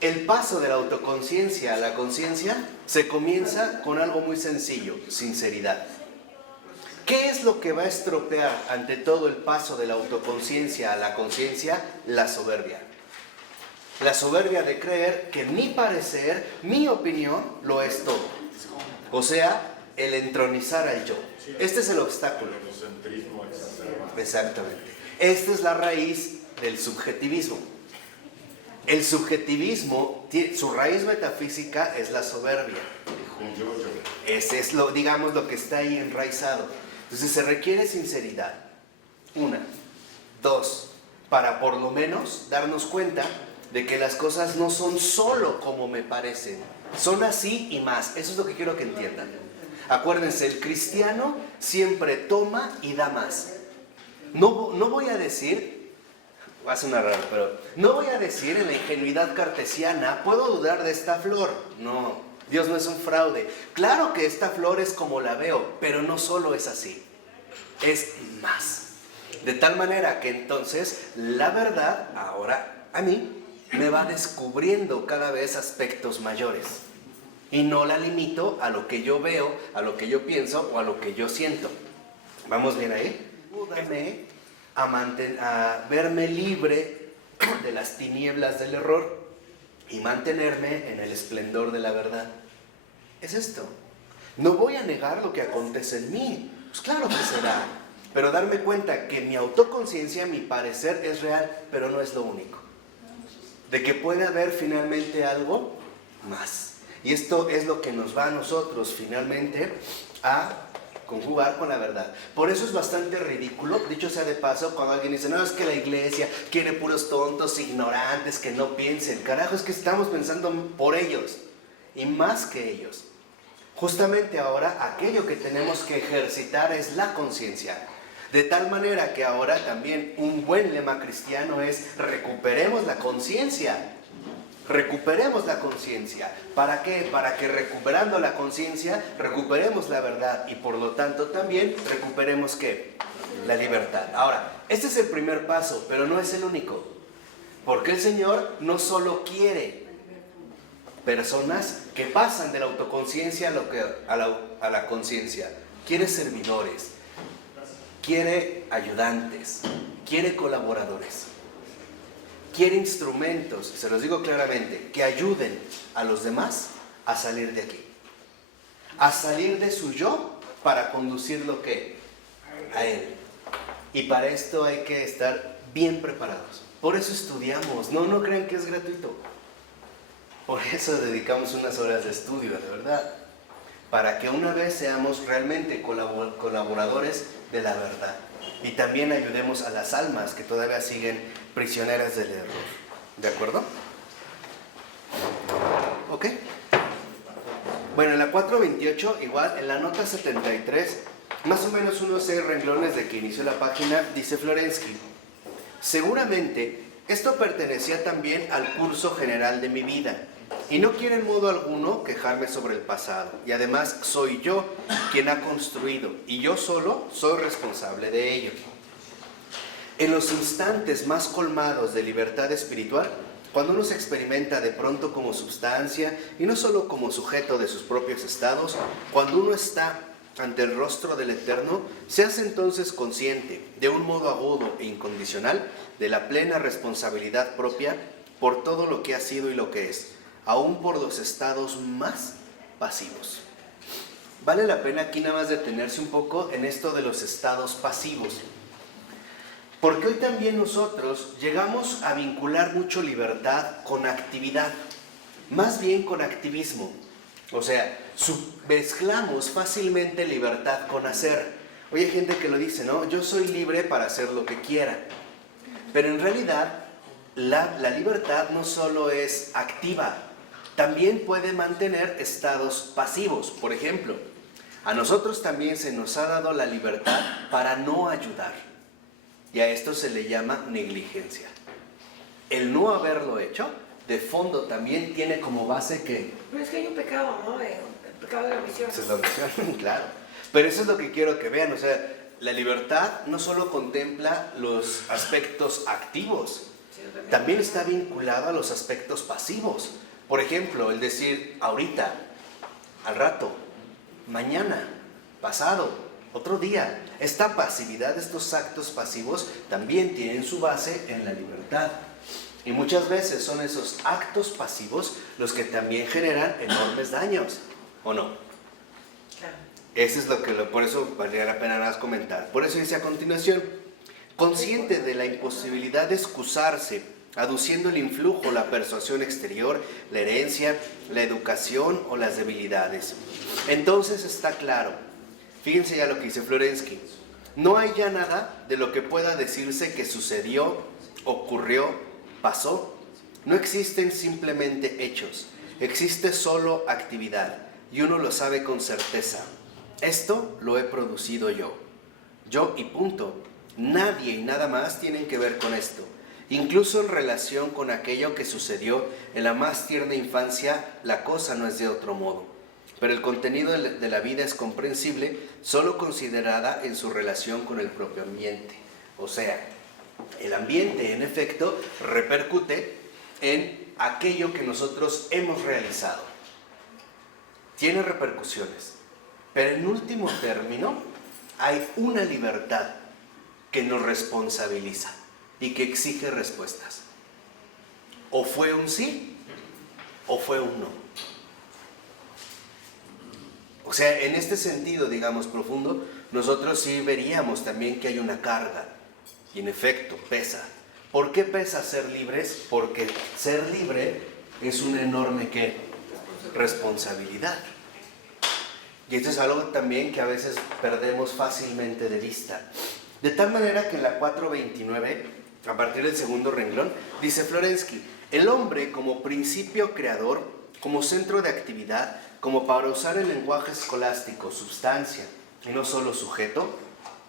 El paso de la autoconciencia a la conciencia se comienza con algo muy sencillo, sinceridad. ¿Qué es lo que va a estropear ante todo el paso de la autoconciencia a la conciencia? La soberbia. La soberbia de creer que mi parecer, mi opinión, lo es todo. O sea, el entronizar al yo. Este es el obstáculo. El egocentrismo exacerbado. Exactamente. Esta es la raíz del subjetivismo. El subjetivismo, su raíz metafísica es la soberbia. Ese es lo que está ahí enraizado. Entonces se requiere sinceridad. 1. 2. Para por lo menos darnos cuenta de que las cosas no son solo como me parecen. Son así y más. Eso es lo que quiero que entiendan. Acuérdense, el cristiano siempre toma y da más. No voy a decir, va a sonar raro, pero no voy a decir en la ingenuidad cartesiana, puedo dudar de esta flor. No, Dios no es un fraude. Claro que esta flor es como la veo, pero no solo es así, es más. De tal manera que entonces la verdad ahora a mí me va descubriendo cada vez aspectos mayores. Y no la limito a lo que yo veo, a lo que yo pienso o a lo que yo siento. ¿Vamos bien ahí? Ayúdame a verme libre de las tinieblas del error y mantenerme en el esplendor de la verdad. Es esto. No voy a negar lo que acontece en mí. Pues claro que será. Pero darme cuenta que mi autoconciencia, mi parecer es real, pero no es lo único. De que puede haber finalmente algo más. Y esto es lo que nos va a nosotros finalmente a conjugar con la verdad. Por eso es bastante ridículo, dicho sea de paso, cuando alguien dice, no, es que la iglesia quiere puros tontos, ignorantes, que no piensen. Carajo, es que estamos pensando por ellos y más que ellos. Justamente ahora aquello que tenemos que ejercitar es la conciencia. De tal manera que ahora también un buen lema cristiano es recuperemos la conciencia. Recuperemos la conciencia. ¿Para qué? Para que recuperando la conciencia recuperemos la verdad y por lo tanto también recuperemos ¿qué? La libertad. Ahora, este es el primer paso, pero no es el único. Porque el Señor no solo quiere personas que pasan de la autoconciencia a la conciencia. Quiere servidores. quiere ayudantes, quiere colaboradores, quiere instrumentos, se los digo claramente, que ayuden a los demás a salir de aquí, a salir de su yo para conducirlo ¿qué? A él. Y para esto hay que estar bien preparados. Por eso estudiamos, no crean que es gratuito. Por eso dedicamos unas horas de estudio, de verdad. Para que una vez seamos realmente colaboradores de la verdad. Y también ayudemos a las almas que todavía siguen prisioneras del error. ¿De acuerdo? ¿Ok? Bueno, en la 428, igual, en la nota 73, más o menos unos 6 renglones de que inició la página, dice Florensky: seguramente esto pertenecía también al curso general de mi vida, y no quiero en modo alguno quejarme sobre el pasado, y además soy yo quien ha construido, y yo solo soy responsable de ello. En los instantes más colmados de libertad espiritual, cuando uno se experimenta de pronto como sustancia y no solo como sujeto de sus propios estados, cuando uno está ante el rostro del Eterno, se hace entonces consciente, de un modo agudo e incondicional, de la plena responsabilidad propia por todo lo que ha sido y lo que es, aún por los estados más pasivos. Vale la pena aquí nada más detenerse un poco en esto de los estados pasivos, porque hoy también nosotros llegamos a vincular mucho libertad con actividad, más bien con activismo. O sea, mezclamos fácilmente libertad con hacer. Hoy hay gente que lo dice, ¿no? Yo soy libre para hacer lo que quiera. Pero en realidad, la libertad no solo es activa, también puede mantener estados pasivos. Por ejemplo, a nosotros también se nos ha dado la libertad para no ayudar. Y a esto se le llama negligencia. El no haberlo hecho, de fondo también tiene como base que... Pero es que hay un pecado, ¿no? El pecado de la omisión. Esa es la omisión, claro. Pero eso es lo que quiero que vean. O sea, la libertad no solo contempla los aspectos activos, también está vinculado a los aspectos pasivos. Por ejemplo, el decir ahorita, al rato, mañana, pasado, otro día. Esta pasividad, estos actos pasivos, también tienen su base en la libertad. Y muchas veces son esos actos pasivos los que también generan enormes daños, ¿o no? Claro. Eso es por eso valdría la pena más comentar. Por eso dice a continuación: consciente de la imposibilidad de excusarse, aduciendo el influjo, la persuasión exterior, la herencia, la educación o las debilidades. Entonces está claro, fíjense ya lo que dice Florensky, no hay ya nada de lo que pueda decirse que sucedió, ocurrió, pasó. No existen simplemente hechos, existe solo actividad, y uno lo sabe con certeza. Esto lo he producido yo y punto. Nadie y nada más tienen que ver con esto. Incluso en relación con aquello que sucedió en la más tierna infancia, la cosa no es de otro modo. Pero el contenido de la vida es comprensible solo considerada en su relación con el propio ambiente. O sea, el ambiente, en efecto, repercute en aquello que nosotros hemos realizado. Tiene repercusiones. Pero en último término, hay una libertad que nos responsabiliza y que exige respuestas. O fue un sí, o fue un no. O sea, en este sentido, digamos, profundo, nosotros sí veríamos también que hay una carga. Y en efecto, pesa. ¿Por qué pesa ser libres? Porque ser libre es una enorme ¿qué? Responsabilidad. Y esto es algo también que a veces perdemos fácilmente de vista. De tal manera que en la 429, a partir del segundo renglón, dice Florensky: el hombre como principio creador, como centro de actividad, como para usar el lenguaje escolástico, sustancia y no solo sujeto,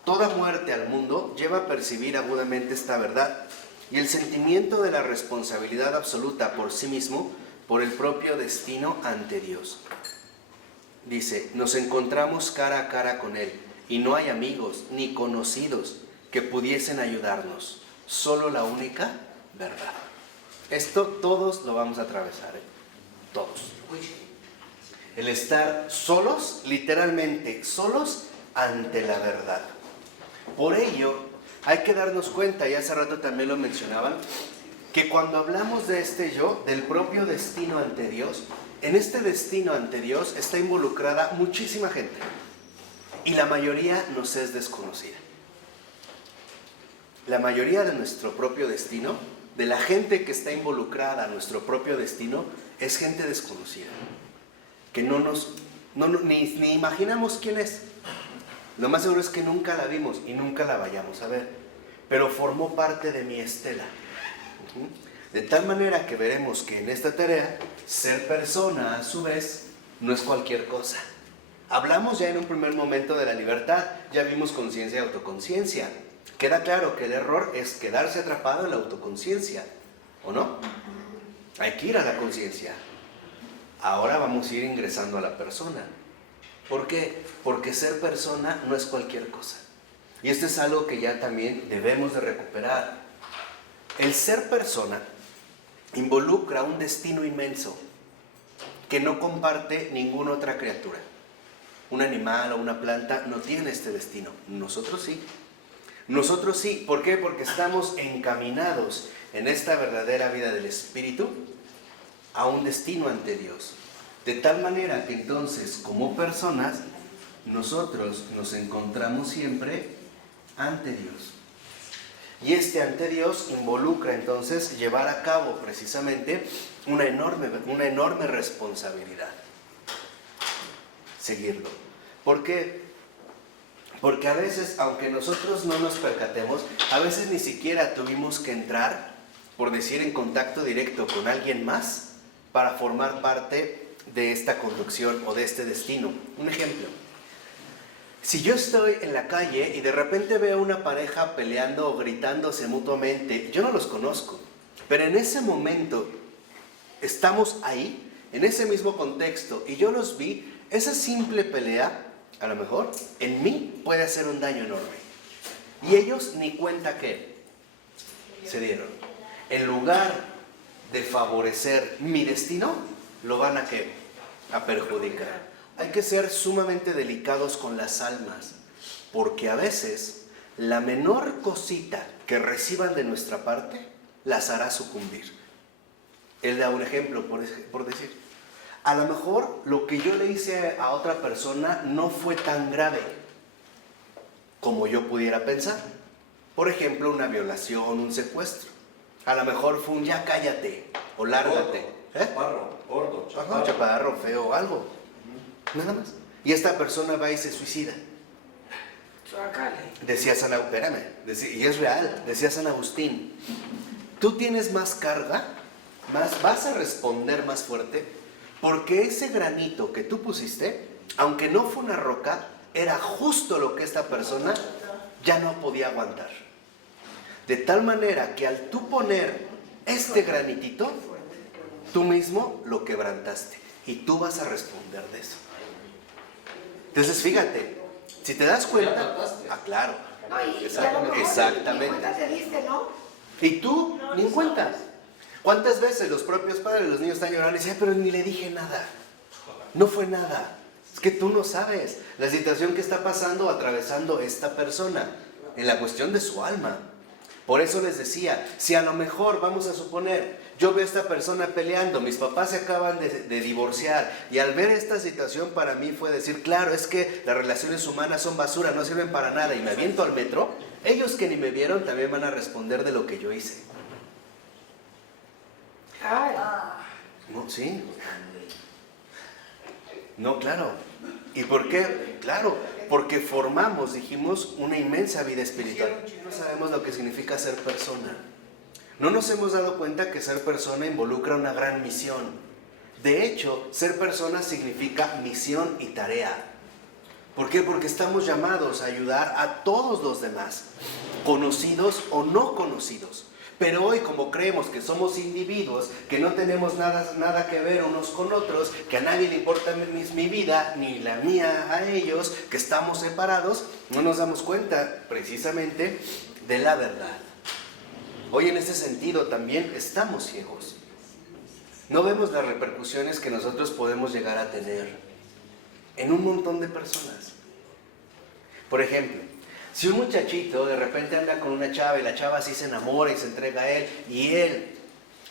toda muerte al mundo lleva a percibir agudamente esta verdad y el sentimiento de la responsabilidad absoluta por sí mismo, por el propio destino ante Dios. Dice, nos encontramos cara a cara con Él y no hay amigos ni conocidos que pudiesen ayudarnos, solo la única verdad. Esto todos lo vamos a atravesar, ¿eh? Todos. El estar solos, literalmente solos ante la verdad. Por ello, hay que darnos cuenta, y hace rato también lo mencionaban, que cuando hablamos de este yo, del propio destino ante Dios, en este destino ante Dios está involucrada muchísima gente. Y la mayoría nos es desconocida. La mayoría de nuestro propio destino, de la gente que está involucrada a nuestro propio destino, es gente desconocida. Que ni imaginamos quién es. Lo más seguro es que nunca la vimos y nunca la vayamos a ver. Pero formó parte de mi estela. De tal manera que veremos que en esta tarea, ser persona a su vez no es cualquier cosa. Hablamos ya en un primer momento de la libertad, ya vimos conciencia y autoconciencia. Queda claro que el error es quedarse atrapado en la autoconciencia, ¿o no? Hay que ir a la conciencia. Ahora vamos a ir ingresando a la persona. ¿Por qué? Porque ser persona no es cualquier cosa. Y esto es algo que ya también debemos de recuperar. El ser persona involucra un destino inmenso que no comparte ninguna otra criatura. Un animal o una planta no tiene este destino. Nosotros sí. Nosotros sí. ¿Por qué? Porque estamos encaminados en esta verdadera vida del espíritu a un destino ante Dios. De tal manera que entonces, como personas, nosotros nos encontramos siempre ante Dios. Y este ante Dios involucra entonces llevar a cabo precisamente una enorme responsabilidad. Seguirlo. ¿Por qué? Porque a veces, aunque nosotros no nos percatemos, a veces ni siquiera tuvimos que entrar, por decir, en contacto directo con alguien más para formar parte de esta conducción o de este destino. Un ejemplo. Si yo estoy en la calle y de repente veo una pareja peleando o gritándose mutuamente, yo no los conozco, pero en ese momento estamos ahí, en ese mismo contexto, y yo los vi, esa simple pelea, a lo mejor, en mí puede hacer un daño enorme. Y ellos ni cuenta que se dieron. En lugar de favorecer mi destino, lo van a perjudicar. Hay que ser sumamente delicados con las almas, porque a veces la menor cosita que reciban de nuestra parte las hará sucumbir. Él da un ejemplo, por decir. A lo mejor lo que yo le hice a otra persona no fue tan grave como yo pudiera pensar. Por ejemplo, una violación, un secuestro. A lo mejor fue un ya cállate o lárgate. Chaparro, gordo, chaparro. Chaparro, feo, algo. Nada más. Y esta persona va y se suicida. Decía San Agustín, y es real, decía San Agustín, tú tienes más carga, vas a responder más fuerte, porque ese granito que tú pusiste, aunque no fue una roca, era justo lo que esta persona ya no podía aguantar. De tal manera que al tú poner este granitito, tú mismo lo quebrantaste y tú vas a responder de eso. Entonces fíjate, si te das cuenta, claro, No, y exactamente. ¿Cuántas te diste, no? Y tú, ni en cuenta. ¿Cuántas veces los propios padres, los niños están llorando y dicen, pero ni le dije nada? No fue nada. Es que tú no sabes la situación que está pasando o atravesando esta persona en la cuestión de su alma. Por eso les decía, si a lo mejor, vamos a suponer, yo veo a esta persona peleando, mis papás se acaban de divorciar, y al ver esta situación para mí fue decir, claro, es que las relaciones humanas son basura, no sirven para nada, y me aviento al metro, ellos que ni me vieron también van a responder de lo que yo hice. Ay. No, sí. No, claro. ¿Y por qué? Claro, porque formamos, dijimos, una inmensa vida espiritual. No sabemos lo que significa ser persona. No nos hemos dado cuenta que ser persona involucra una gran misión. De hecho, ser persona significa misión y tarea. ¿Por qué? Porque estamos llamados a ayudar a todos los demás, conocidos o no conocidos. Pero hoy, como creemos que somos individuos, que no tenemos nada que ver unos con otros, que a nadie le importa mi vida, ni la mía a ellos, que estamos separados, no nos damos cuenta precisamente de la verdad. Hoy en ese sentido también estamos ciegos. No vemos las repercusiones que nosotros podemos llegar a tener en un montón de personas. Por ejemplo, Si un muchachito de repente anda con una chava y la chava así se enamora y se entrega a él y él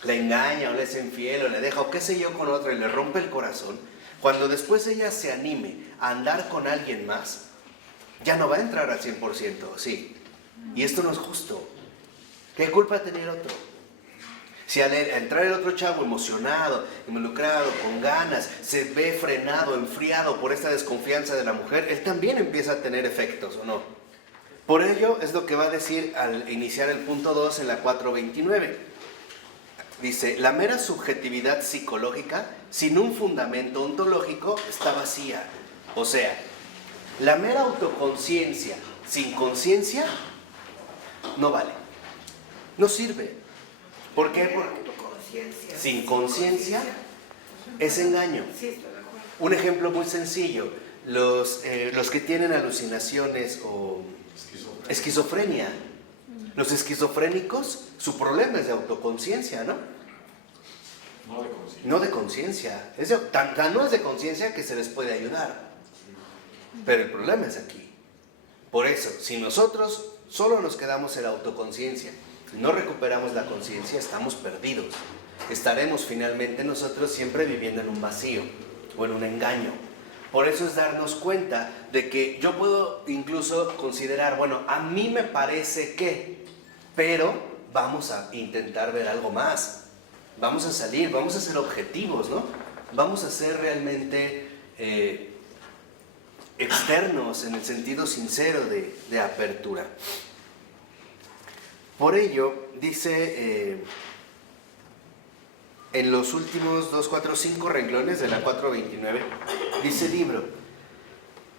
le engaña o le es infiel o le deja o qué sé yo con otro y le rompe el corazón, cuando después ella se anime a andar con alguien más, ya no va a entrar al 100%, sí. Y esto no es justo. ¿Qué culpa tenía el otro? Si al entrar el otro chavo emocionado, involucrado, con ganas, se ve frenado, enfriado por esta desconfianza de la mujer, él también empieza a tener efectos, ¿o no? Por ello es lo que va a decir al iniciar el punto 2 en la 429. Dice, la mera subjetividad psicológica, sin un fundamento ontológico, está vacía. O sea, la mera autoconciencia sin conciencia no vale, no sirve. ¿Por qué? Porque Autoconciencia. sin conciencia es engaño. Sí, estoy de acuerdo. Un ejemplo muy sencillo, los que tienen alucinaciones o esquizofrenia. Los esquizofrénicos, su problema es de autoconciencia, ¿no? No de conciencia. No de conciencia. Tan no es de conciencia que se les puede ayudar. Pero el problema es aquí. Por eso, si nosotros solo nos quedamos en la autoconciencia y no recuperamos la conciencia, estamos perdidos. Estaremos finalmente nosotros siempre viviendo en un vacío o en un engaño. Por eso es darnos cuenta de que yo puedo incluso considerar, bueno, a mí me parece que, pero vamos a intentar ver algo más. Vamos a salir, vamos a ser objetivos, ¿no? Vamos a ser realmente externos en el sentido sincero de apertura. Por ello, dice en los últimos 2, 4, 5 renglones de la 429, dice el libro,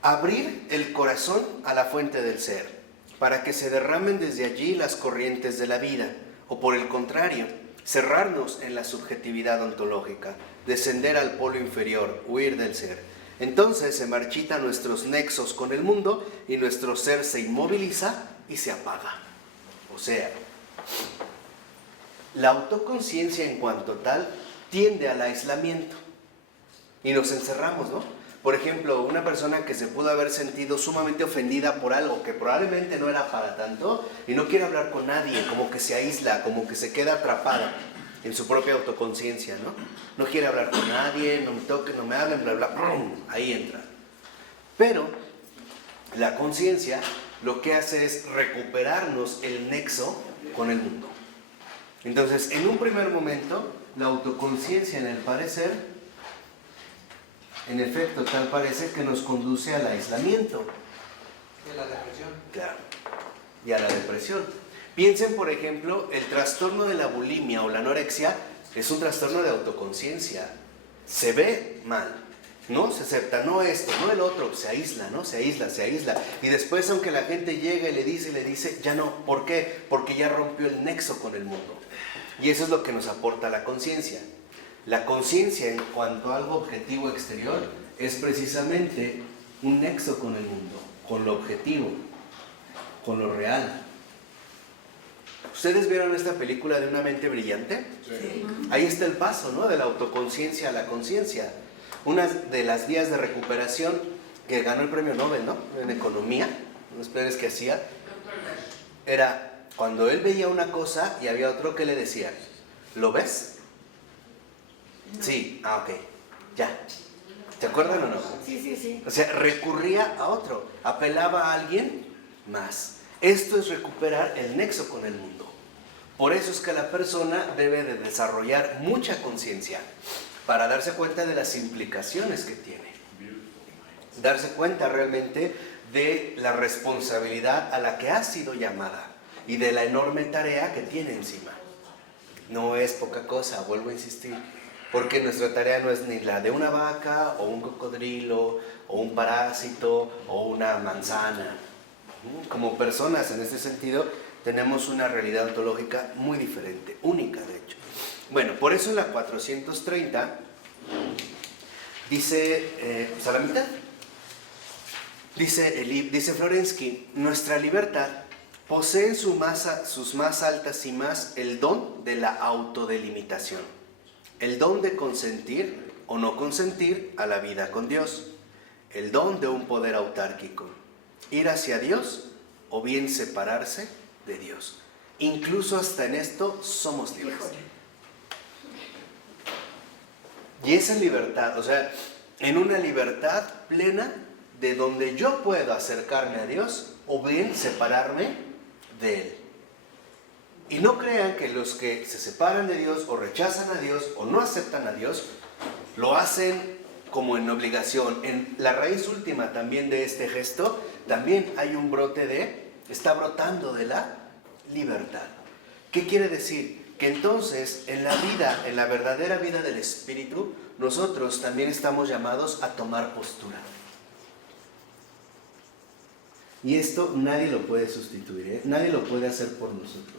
abrir el corazón a la fuente del ser, para que se derramen desde allí las corrientes de la vida, o por el contrario, cerrarnos en la subjetividad ontológica, descender al polo inferior, huir del ser. Entonces se marchitan nuestros nexos con el mundo y nuestro ser se inmoviliza y se apaga. O sea, la autoconciencia en cuanto tal tiende al aislamiento y nos encerramos, ¿no? Por ejemplo, una persona que se pudo haber sentido sumamente ofendida por algo que probablemente no era para tanto y no quiere hablar con nadie, como que se aísla, como que se queda atrapada en su propia autoconciencia, ¿no? No quiere hablar con nadie, no me toquen, no me hablen, bla, bla, ¡prum! Ahí entra. Pero la conciencia lo que hace es recuperarnos el nexo con el mundo. Entonces, en un primer momento, la autoconciencia en el parecer, en efecto, tal parece que nos conduce al aislamiento. Y la depresión. Claro. Y a la depresión. Piensen, por ejemplo, el trastorno de la bulimia o la anorexia es un trastorno de autoconciencia. Se ve mal, no se acepta, no esto, no el otro, se aísla, ¿no? Se aísla. Y después, aunque la gente llega y le dice, ya no. ¿Por qué? Porque ya rompió el nexo con el mundo. Y eso es lo que nos aporta la conciencia. La conciencia en cuanto a algo objetivo exterior es precisamente un nexo con el mundo, con lo objetivo, con lo real. ¿Ustedes vieron esta película de Una mente brillante? Sí. Ahí está el paso, ¿no? De la autoconciencia a la conciencia. Una de las vías de recuperación que ganó el premio Nobel, ¿no? En economía, unos planes que hacía, era cuando él veía una cosa y había otro que le decía, ¿lo ves? No. Sí, ok, ya. ¿Te acuerdan o no? Sí. O sea, recurría a otro, apelaba a alguien más. Esto es recuperar el nexo con el mundo. Por eso es que la persona debe de desarrollar mucha conciencia para darse cuenta de las implicaciones que tiene. Darse cuenta realmente de la responsabilidad a la que ha sido llamada y de la enorme tarea que tiene encima. No es poca cosa, vuelvo a insistir, porque nuestra tarea no es ni la de una vaca o un cocodrilo o un parásito o una manzana. Como personas en este sentido tenemos una realidad ontológica muy diferente, única de hecho. Bueno, por eso en la 430 dice, pues a la mitad, dice Florensky, nuestra libertad posee en sus más altas cimas el don de la autodelimitación, el don de consentir o no consentir a la vida con Dios, el don de un poder autárquico, ir hacia Dios o bien separarse de Dios. Incluso hasta en esto somos libres. Híjole. Y esa libertad, o sea, en una libertad plena de donde yo puedo acercarme a Dios o bien separarme de Él. Y no crean que los que se separan de Dios o rechazan a Dios o no aceptan a Dios, lo hacen como en obligación. En la raíz última también de este gesto, también hay un brote está brotando de la libertad. ¿Qué quiere decir? Que entonces en la vida, en la verdadera vida del Espíritu, nosotros también estamos llamados a tomar postura. Y esto nadie lo puede sustituir, ¿eh? Nadie lo puede hacer por nosotros.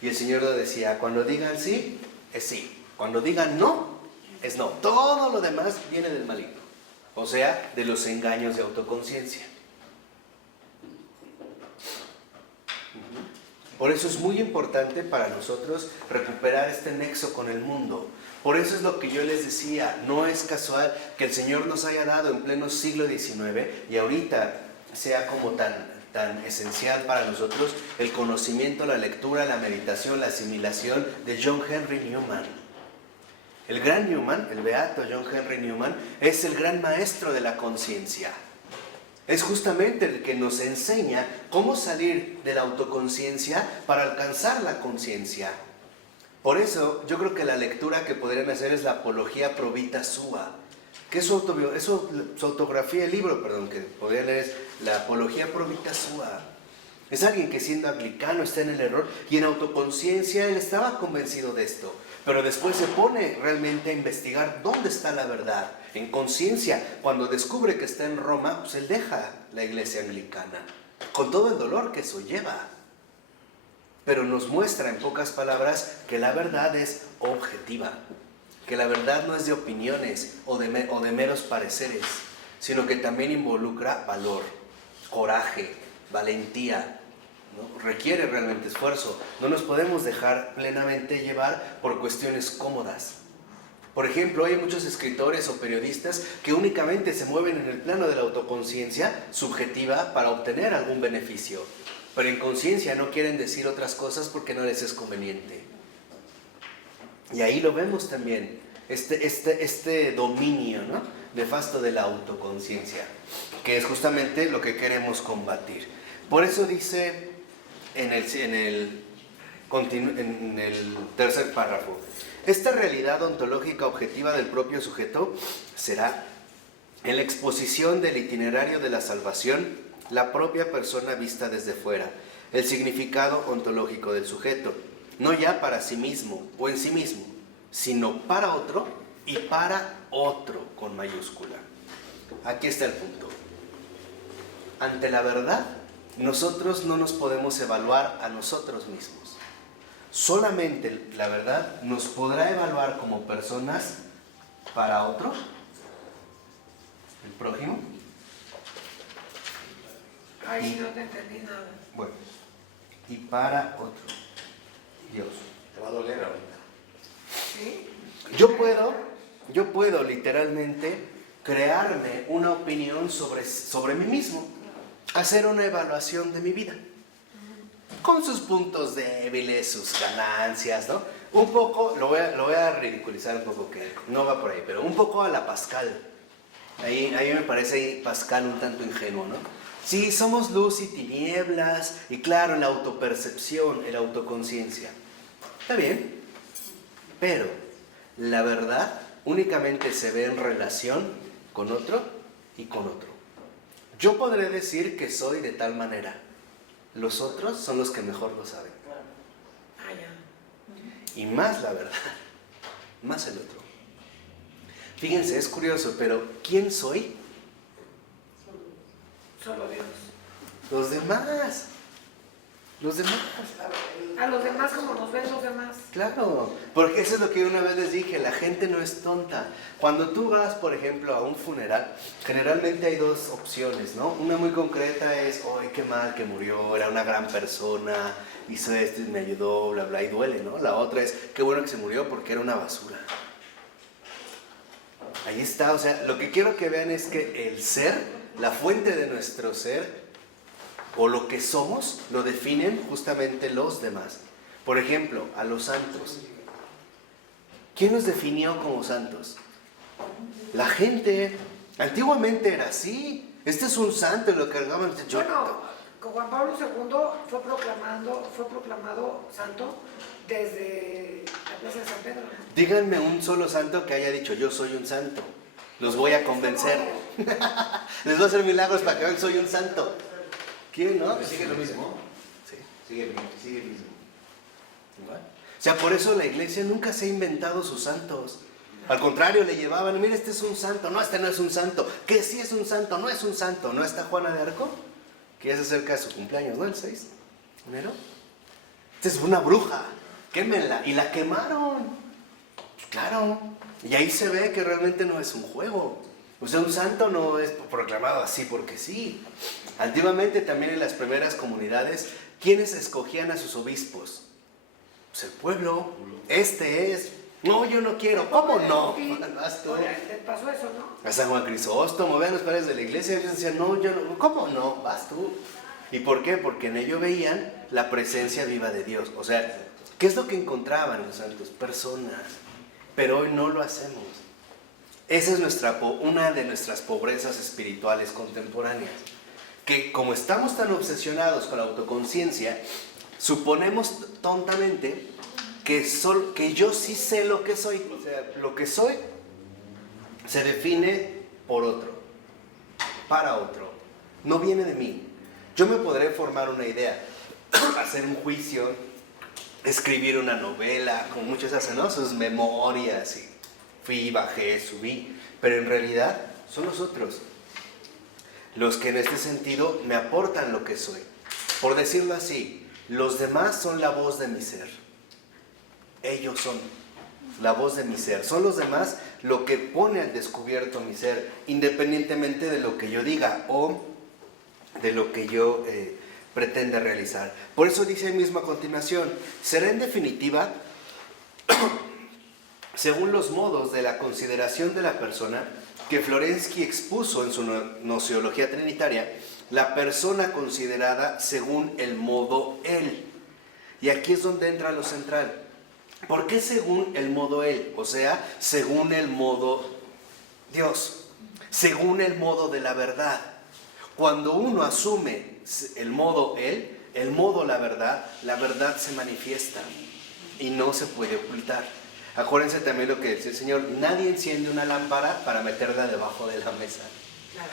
Y el Señor lo decía, cuando digan sí, es sí. Cuando digan no, es no. Todo lo demás viene del maligno. O sea, de los engaños de autoconciencia. Por eso es muy importante para nosotros recuperar este nexo con el mundo. Por eso es lo que yo les decía, no es casual que el Señor nos haya dado en pleno siglo XIX y ahorita sea como tan esencial para nosotros el conocimiento, la lectura, la meditación, la asimilación de John Henry Newman. El gran Newman, el beato John Henry Newman, es el gran maestro de la conciencia. Es justamente el que nos enseña cómo salir de la autoconciencia para alcanzar la conciencia. Por eso, yo creo que la lectura que podrían hacer es la Apología Pro Vita Sua, que es su autografía, el libro, que podrían leer es la Apología Pro Vita Sua. Es alguien que siendo anglicano está en el error y en autoconciencia él estaba convencido de esto, pero después se pone realmente a investigar dónde está la verdad. En conciencia, cuando descubre que está en Roma, pues él deja la iglesia anglicana, con todo el dolor que eso lleva. Pero nos muestra en pocas palabras que la verdad es objetiva, que la verdad no es de opiniones o de meros pareceres, sino que también involucra valor, coraje, valentía, ¿no? Requiere realmente esfuerzo. No nos podemos dejar plenamente llevar por cuestiones cómodas. Por ejemplo, hay muchos escritores o periodistas que únicamente se mueven en el plano de la autoconciencia subjetiva para obtener algún beneficio, pero en conciencia no quieren decir otras cosas porque no les es conveniente. Y ahí lo vemos también, este dominio, ¿no?, nefasto de la autoconciencia, que es justamente lo que queremos combatir. Por eso dice en el tercer párrafo, esta realidad ontológica objetiva del propio sujeto será, en la exposición del itinerario de la salvación, la propia persona vista desde fuera, el significado ontológico del sujeto, no ya para sí mismo o en sí mismo, sino para otro y para otro con mayúscula. Aquí está el punto. Ante la verdad, nosotros no nos podemos evaluar a nosotros mismos. Solamente la verdad nos podrá evaluar como personas para otro, el prójimo. Ay, no te entendí nada. Bueno, y para otro, Dios. Te va a doler ahorita. ¿Sí? Yo puedo literalmente crearme una opinión sobre mí mismo, hacer una evaluación de mi vida, con sus puntos débiles, sus ganancias, ¿no? Un poco, lo voy a ridiculizar un poco, que no va por ahí, pero un poco a la Pascal. Ahí me parece Pascal un tanto ingenuo, ¿no? Sí, somos luz y tinieblas, y claro, la autopercepción, la autoconciencia. Está bien, pero la verdad únicamente se ve en relación con otro y con otro. Yo podré decir que soy de tal manera. Los otros son los que mejor lo saben. Ah, ya. Y más la verdad, más el otro. Fíjense, es curioso, pero ¿quién soy? Solo Dios. Los demás. Los demás. A los demás como nos ven los demás. Claro, porque eso es lo que una vez les dije, la gente no es tonta. Cuando tú vas, por ejemplo, a un funeral, generalmente hay dos opciones, ¿no? Una muy concreta es, ¡ay, qué mal que murió! Era una gran persona, hizo esto y me ayudó, bla, bla, y duele, ¿no? La otra es, qué bueno que se murió porque era una basura. Ahí está, o sea, lo que quiero que vean es que el ser, la fuente de nuestro ser, o lo que somos lo definen justamente los demás. Por ejemplo, a los santos. ¿Quién nos definió como santos? La gente. Antiguamente era así. Este es un santo y lo cargaban. Bueno, con Juan Pablo II fue proclamado santo desde la plaza de San Pedro. Díganme un solo santo que haya dicho yo soy un santo. Los voy a convencer. Les voy a hacer milagros para que vean que soy un santo. ¿Quién, no? Sigue lo mismo. Sí. Sigue el mismo. Igual. O sea, por eso la iglesia nunca se ha inventado sus santos. Al contrario, le llevaban, mira, este es un santo, no, este no es un santo, que sí es un santo, no es un santo, ¿no está Juana de Arco? Que ya se acerca a su cumpleaños, ¿no? El 6 de enero. Esta es una bruja, quémenla, y la quemaron. Claro, y ahí se ve que realmente no es un juego. O sea, un santo no es proclamado así porque sí. Antiguamente también en las primeras comunidades, ¿quiénes escogían a sus obispos? Pues el pueblo, este es. No, yo no quiero. ¿Cómo no? Vas tú. ¿Le pasó eso, no? A San Juan Crisóstomo, vean los padres de la iglesia, ellos decían, no, yo no. ¿Cómo no? Vas tú. ¿Y por qué? Porque en ello veían la presencia viva de Dios. O sea, ¿qué es lo que encontraban los santos? Personas. Pero hoy no lo hacemos. Esa es una de nuestras pobrezas espirituales contemporáneas. Que como estamos tan obsesionados con la autoconciencia, suponemos tontamente que yo sí sé lo que soy. O sea, lo que soy se define por otro, para otro. No viene de mí. Yo me podré formar una idea, hacer un juicio, escribir una novela, como muchos hacen, ¿no? Sus memorias, y fui, bajé, subí. Pero en realidad son los otros los que en este sentido me aportan lo que soy. Por decirlo así, los demás son la voz de mi ser. Ellos son la voz de mi ser. Son los demás lo que pone al descubierto mi ser, independientemente de lo que yo diga o de lo que yo pretenda realizar. Por eso dice ahí mismo a continuación, será en definitiva, según los modos de la consideración de la persona, que Florensky expuso en su Gnoseología Trinitaria, la persona considerada según el modo él. Y aquí es donde entra lo central. ¿Por qué según el modo él? O sea, según el modo Dios, según el modo de la verdad. Cuando uno asume el modo él, el modo la verdad se manifiesta y no se puede ocultar. Acuérdense también lo que dice el Señor, nadie enciende una lámpara para meterla debajo de la mesa. Claro.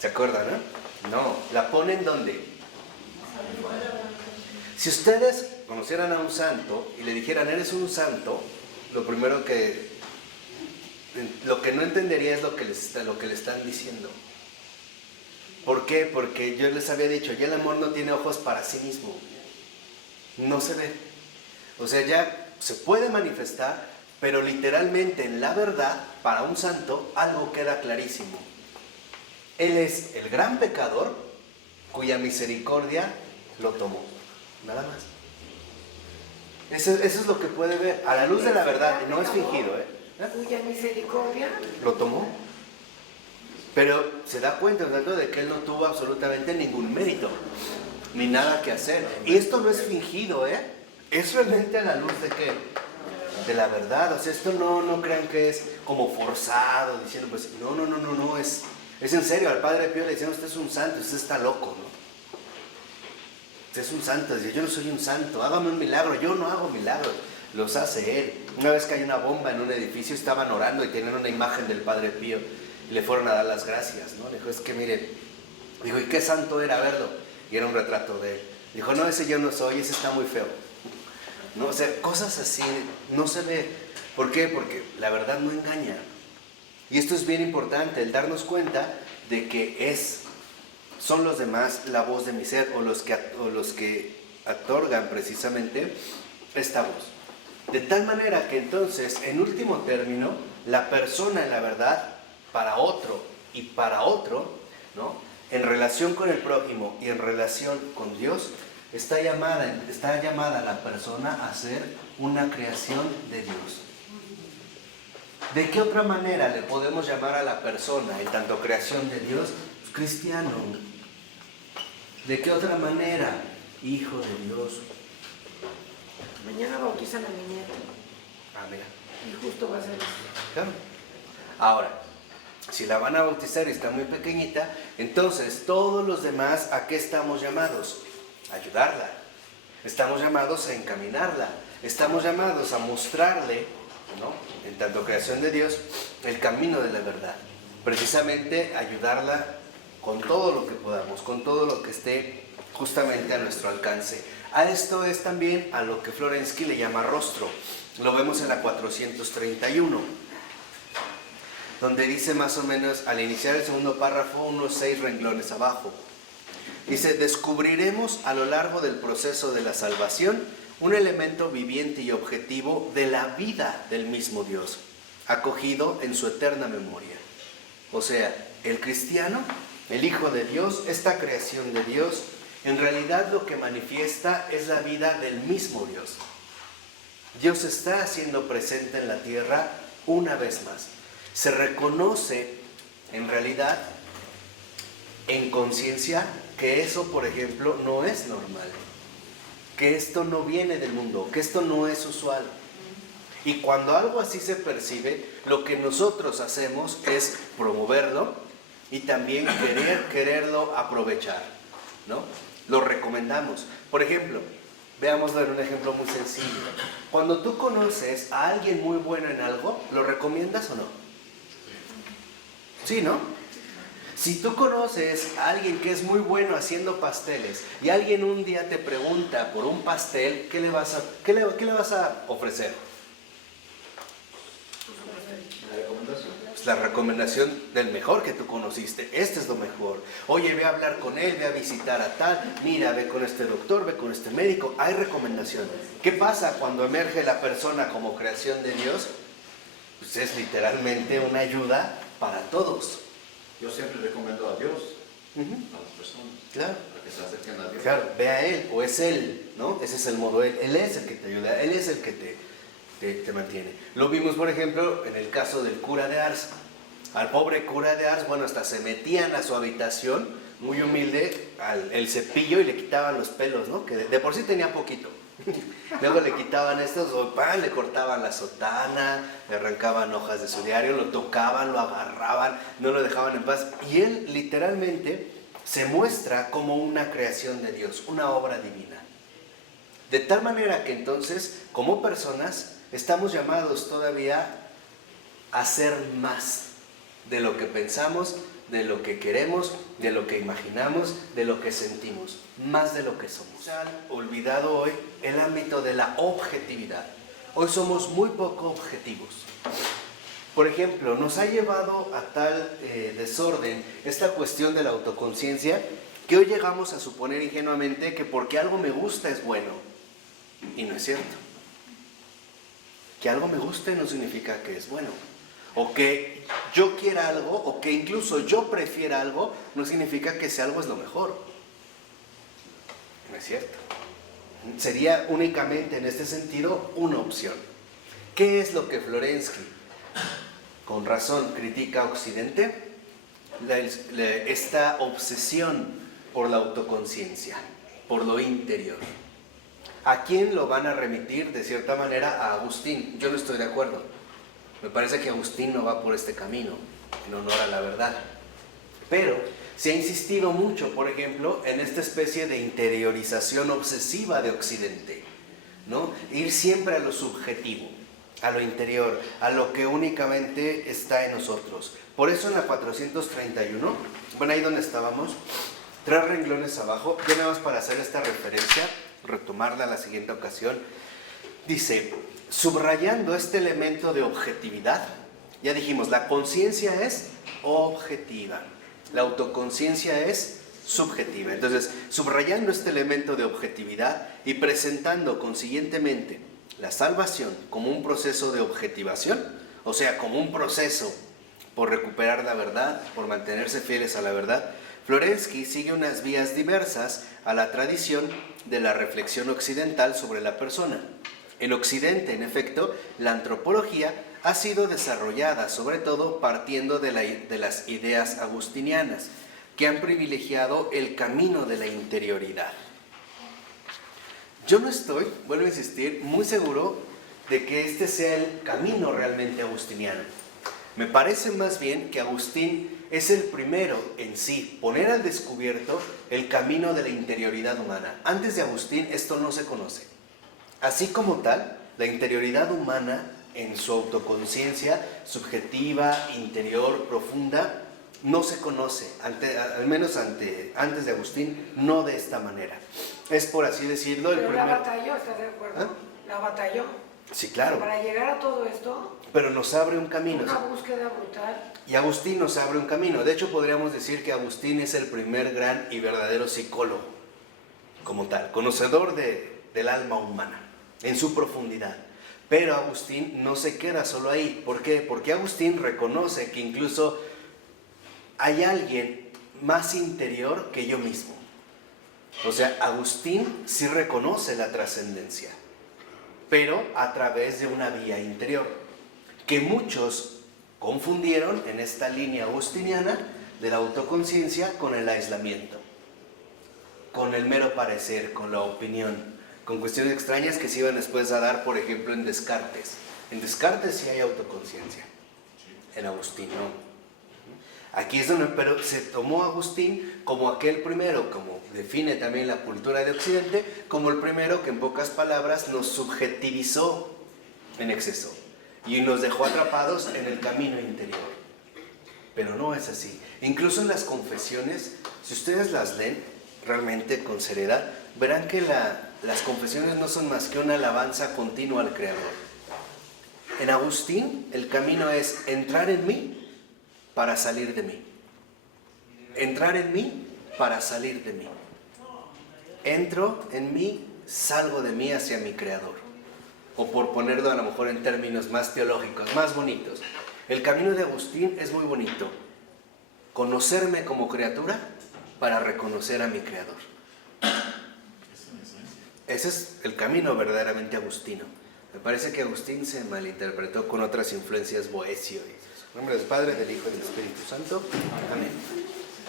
¿Se acuerdan, no? No, la ponen ¿dónde? Si ustedes conocieran a un santo y le dijeran, eres un santo, lo primero lo que no entendería es lo que le están diciendo. ¿Por qué? Porque yo les había dicho, ya el amor no tiene ojos para sí mismo. No se ve. O sea, ya se puede manifestar, pero literalmente en la verdad, para un santo, algo queda clarísimo. Él es el gran pecador cuya misericordia lo tomó. Nada más. Eso es lo que puede ver a la luz de la verdad, y no es fingido, Cuya misericordia lo tomó. Pero se da cuenta de que él no tuvo absolutamente ningún mérito, ni nada que hacer. Y esto no es fingido, es realmente a la luz de qué? De la verdad. O sea, esto no crean que es como forzado, diciendo, pues, no, es en serio. Al Padre Pío le decían, usted es un santo, usted está loco, ¿no? Usted es un santo, dice, yo no soy un santo, hágame un milagro. Yo no hago milagros, los hace él. Una vez que hay una bomba en un edificio, estaban orando y tenían una imagen del Padre Pío y le fueron a dar las gracias, ¿no? Le dijo, es que mire, dijo, ¿y qué santo era? Verlo. Y era un retrato de él. Dijo, no, ese yo no soy, ese está muy feo. ¿No? O sea, cosas así no se ve. ¿Por qué? Porque la verdad no engaña. Y esto es bien importante, el darnos cuenta de que son los demás la voz de mi ser, o los que otorgan precisamente esta voz. De tal manera que entonces, en último término, la persona en la verdad, para otro y para otro, ¿no? En relación con el prójimo y en relación con Dios, está llamada la persona a ser una creación de Dios. ¿De qué otra manera le podemos llamar a la persona, en tanto creación de Dios? Pues cristiano. ¿De qué otra manera? Hijo de Dios. Mañana bautizan a mi nieto Ah, mira. y justo va a ser eso. Claro. Ahora, si la van a bautizar y está muy pequeñita, entonces todos los demás, ¿a qué estamos llamados? A ayudarla. Estamos llamados a encaminarla. Estamos llamados a mostrarle, ¿no?, en tanto creación de Dios, el camino de la verdad. Precisamente ayudarla con todo lo que podamos, con todo lo que esté justamente a nuestro alcance. A esto es también a lo que Florensky le llama rostro. Lo vemos en la 431, donde dice más o menos, al iniciar el segundo párrafo, unos 6 renglones abajo. Dice, descubriremos a lo largo del proceso de la salvación un elemento viviente y objetivo de la vida del mismo Dios, acogido en su eterna memoria. O sea, el cristiano, el Hijo de Dios, esta creación de Dios, en realidad lo que manifiesta es la vida del mismo Dios. Dios está haciendo presente en la tierra una vez más. Se reconoce en realidad, en conciencia, que eso, por ejemplo, no es normal. Que esto no viene del mundo, que esto no es usual. Y cuando algo así se percibe, lo que nosotros hacemos es promoverlo y también quererlo aprovechar, ¿no? Lo recomendamos. Por ejemplo, veámoslo en un ejemplo muy sencillo. Cuando tú conoces a alguien muy bueno en algo, ¿lo recomiendas o no? Sí, ¿no? Si tú conoces a alguien que es muy bueno haciendo pasteles y alguien un día te pregunta por un pastel, ¿qué le vas a ofrecer? La recomendación. Pues la recomendación del mejor que tú conociste. Este es lo mejor. Oye, ve a hablar con él, ve a visitar a tal. Mira, ve con este doctor, ve con este médico. Hay recomendación. ¿Qué pasa cuando emerge la persona como creación de Dios? Pues es literalmente una ayuda para todos. Yo siempre recomiendo a Dios Ujú. a las personas Claro. para que se acerquen a Dios. Claro, ve a él, o es él, ¿no? Ese es el modo, él es el que te ayuda, él es el que te mantiene. Lo vimos, por ejemplo, en el caso del cura de Ars. Al pobre cura de Ars, bueno, hasta se metían a su habitación, muy humilde, el cepillo y le quitaban los pelos, ¿no? Que de por sí tenía poquito. Luego le quitaban estos, o le cortaban la sotana, le arrancaban hojas de su diario, lo tocaban, lo agarraban, no lo dejaban en paz. Y él literalmente se muestra como una creación de Dios, una obra divina. De tal manera que entonces, como personas, estamos llamados todavía a ser más de lo que pensamos, de lo que queremos, de lo que imaginamos, de lo que sentimos, más de lo que somos. Se ha olvidado hoy el ámbito de la objetividad. Hoy somos muy poco objetivos. Por ejemplo, nos ha llevado a tal desorden esta cuestión de la autoconciencia que hoy llegamos a suponer ingenuamente que porque algo me gusta es bueno. Y no es cierto. Que algo me guste no significa que es bueno. O que yo quiera algo, o que incluso yo prefiera algo, no significa que ese algo es lo mejor. No es cierto. Sería únicamente en este sentido una opción. ¿Qué es lo que Florensky, con razón, critica a Occidente? Esta obsesión por la autoconciencia, por lo interior. ¿A quién lo van a remitir de cierta manera? A Agustín. Yo no estoy de acuerdo. Me parece que Agustín no va por este camino, en honor a la verdad. Pero se ha insistido mucho, por ejemplo, en esta especie de interiorización obsesiva de Occidente, ¿no? Ir siempre a lo subjetivo, a lo interior, a lo que únicamente está en nosotros. Por eso en la 431, bueno, ahí donde estábamos, 3 renglones abajo, ya nada más para hacer esta referencia, retomarla a la siguiente ocasión, dice, subrayando este elemento de objetividad, ya dijimos, la conciencia es objetiva, la autoconciencia es subjetiva. Entonces, subrayando este elemento de objetividad y presentando consiguientemente la salvación como un proceso de objetivación, o sea, como un proceso por recuperar la verdad, por mantenerse fieles a la verdad, Florensky sigue unas vías diversas a la tradición de la reflexión occidental sobre la persona. En Occidente, en efecto, la antropología ha sido desarrollada sobre todo partiendo de las ideas agustinianas, que han privilegiado el camino de la interioridad. Yo no estoy, vuelvo a insistir, muy seguro de que este sea el camino realmente agustiniano. Me parece más bien que Agustín es el primero en sí, poner al descubierto el camino de la interioridad humana. Antes de Agustín esto no se conoce. Así como tal, la interioridad humana en su autoconciencia subjetiva, interior, profunda, no se conoce, al menos antes de Agustín, no de esta manera. Es, por así decirlo, el Pero primer... la batalló, ¿estás de acuerdo? ¿Ah? La batalló. Sí, claro, Para llegar a todo esto, pero nos abre un camino. una búsqueda brutal. Y Agustín nos abre un camino. De hecho, podríamos decir que Agustín es el primer gran y verdadero psicólogo, como tal, conocedor del alma humana, en su profundidad. Pero Agustín no se queda solo ahí. ¿Por qué? Porque Agustín reconoce que incluso hay alguien más interior que yo mismo. O sea, Agustín sí reconoce la trascendencia, pero a través de una vía interior, que muchos confundieron en esta línea agustiniana de la autoconciencia con el aislamiento, con el mero parecer, con la opinión, con cuestiones extrañas que se iban después a dar, por ejemplo, en Descartes. En Descartes sí hay autoconciencia, en Agustín no. Aquí es donde, pero se tomó Agustín como aquel primero, como define también la cultura de Occidente, como el primero que en pocas palabras nos subjetivizó en exceso y nos dejó atrapados en el camino interior. Pero no es así. Incluso en las confesiones, si ustedes las leen realmente con seriedad, verán que las confesiones no son más que una alabanza continua al Creador. En Agustín, el camino es entrar en mí para salir de mí. Entrar en mí para salir de mí. Entro en mí, salgo de mí hacia mi Creador. O por ponerlo a lo mejor en términos más teológicos, más bonitos. El camino de Agustín es muy bonito. Conocerme como criatura para reconocer a mi Creador. Ese es el camino verdaderamente agustino. Me parece que Agustín se malinterpretó con otras influencias Boecio. En nombre del Padre, del Hijo y del Espíritu Santo. Amén.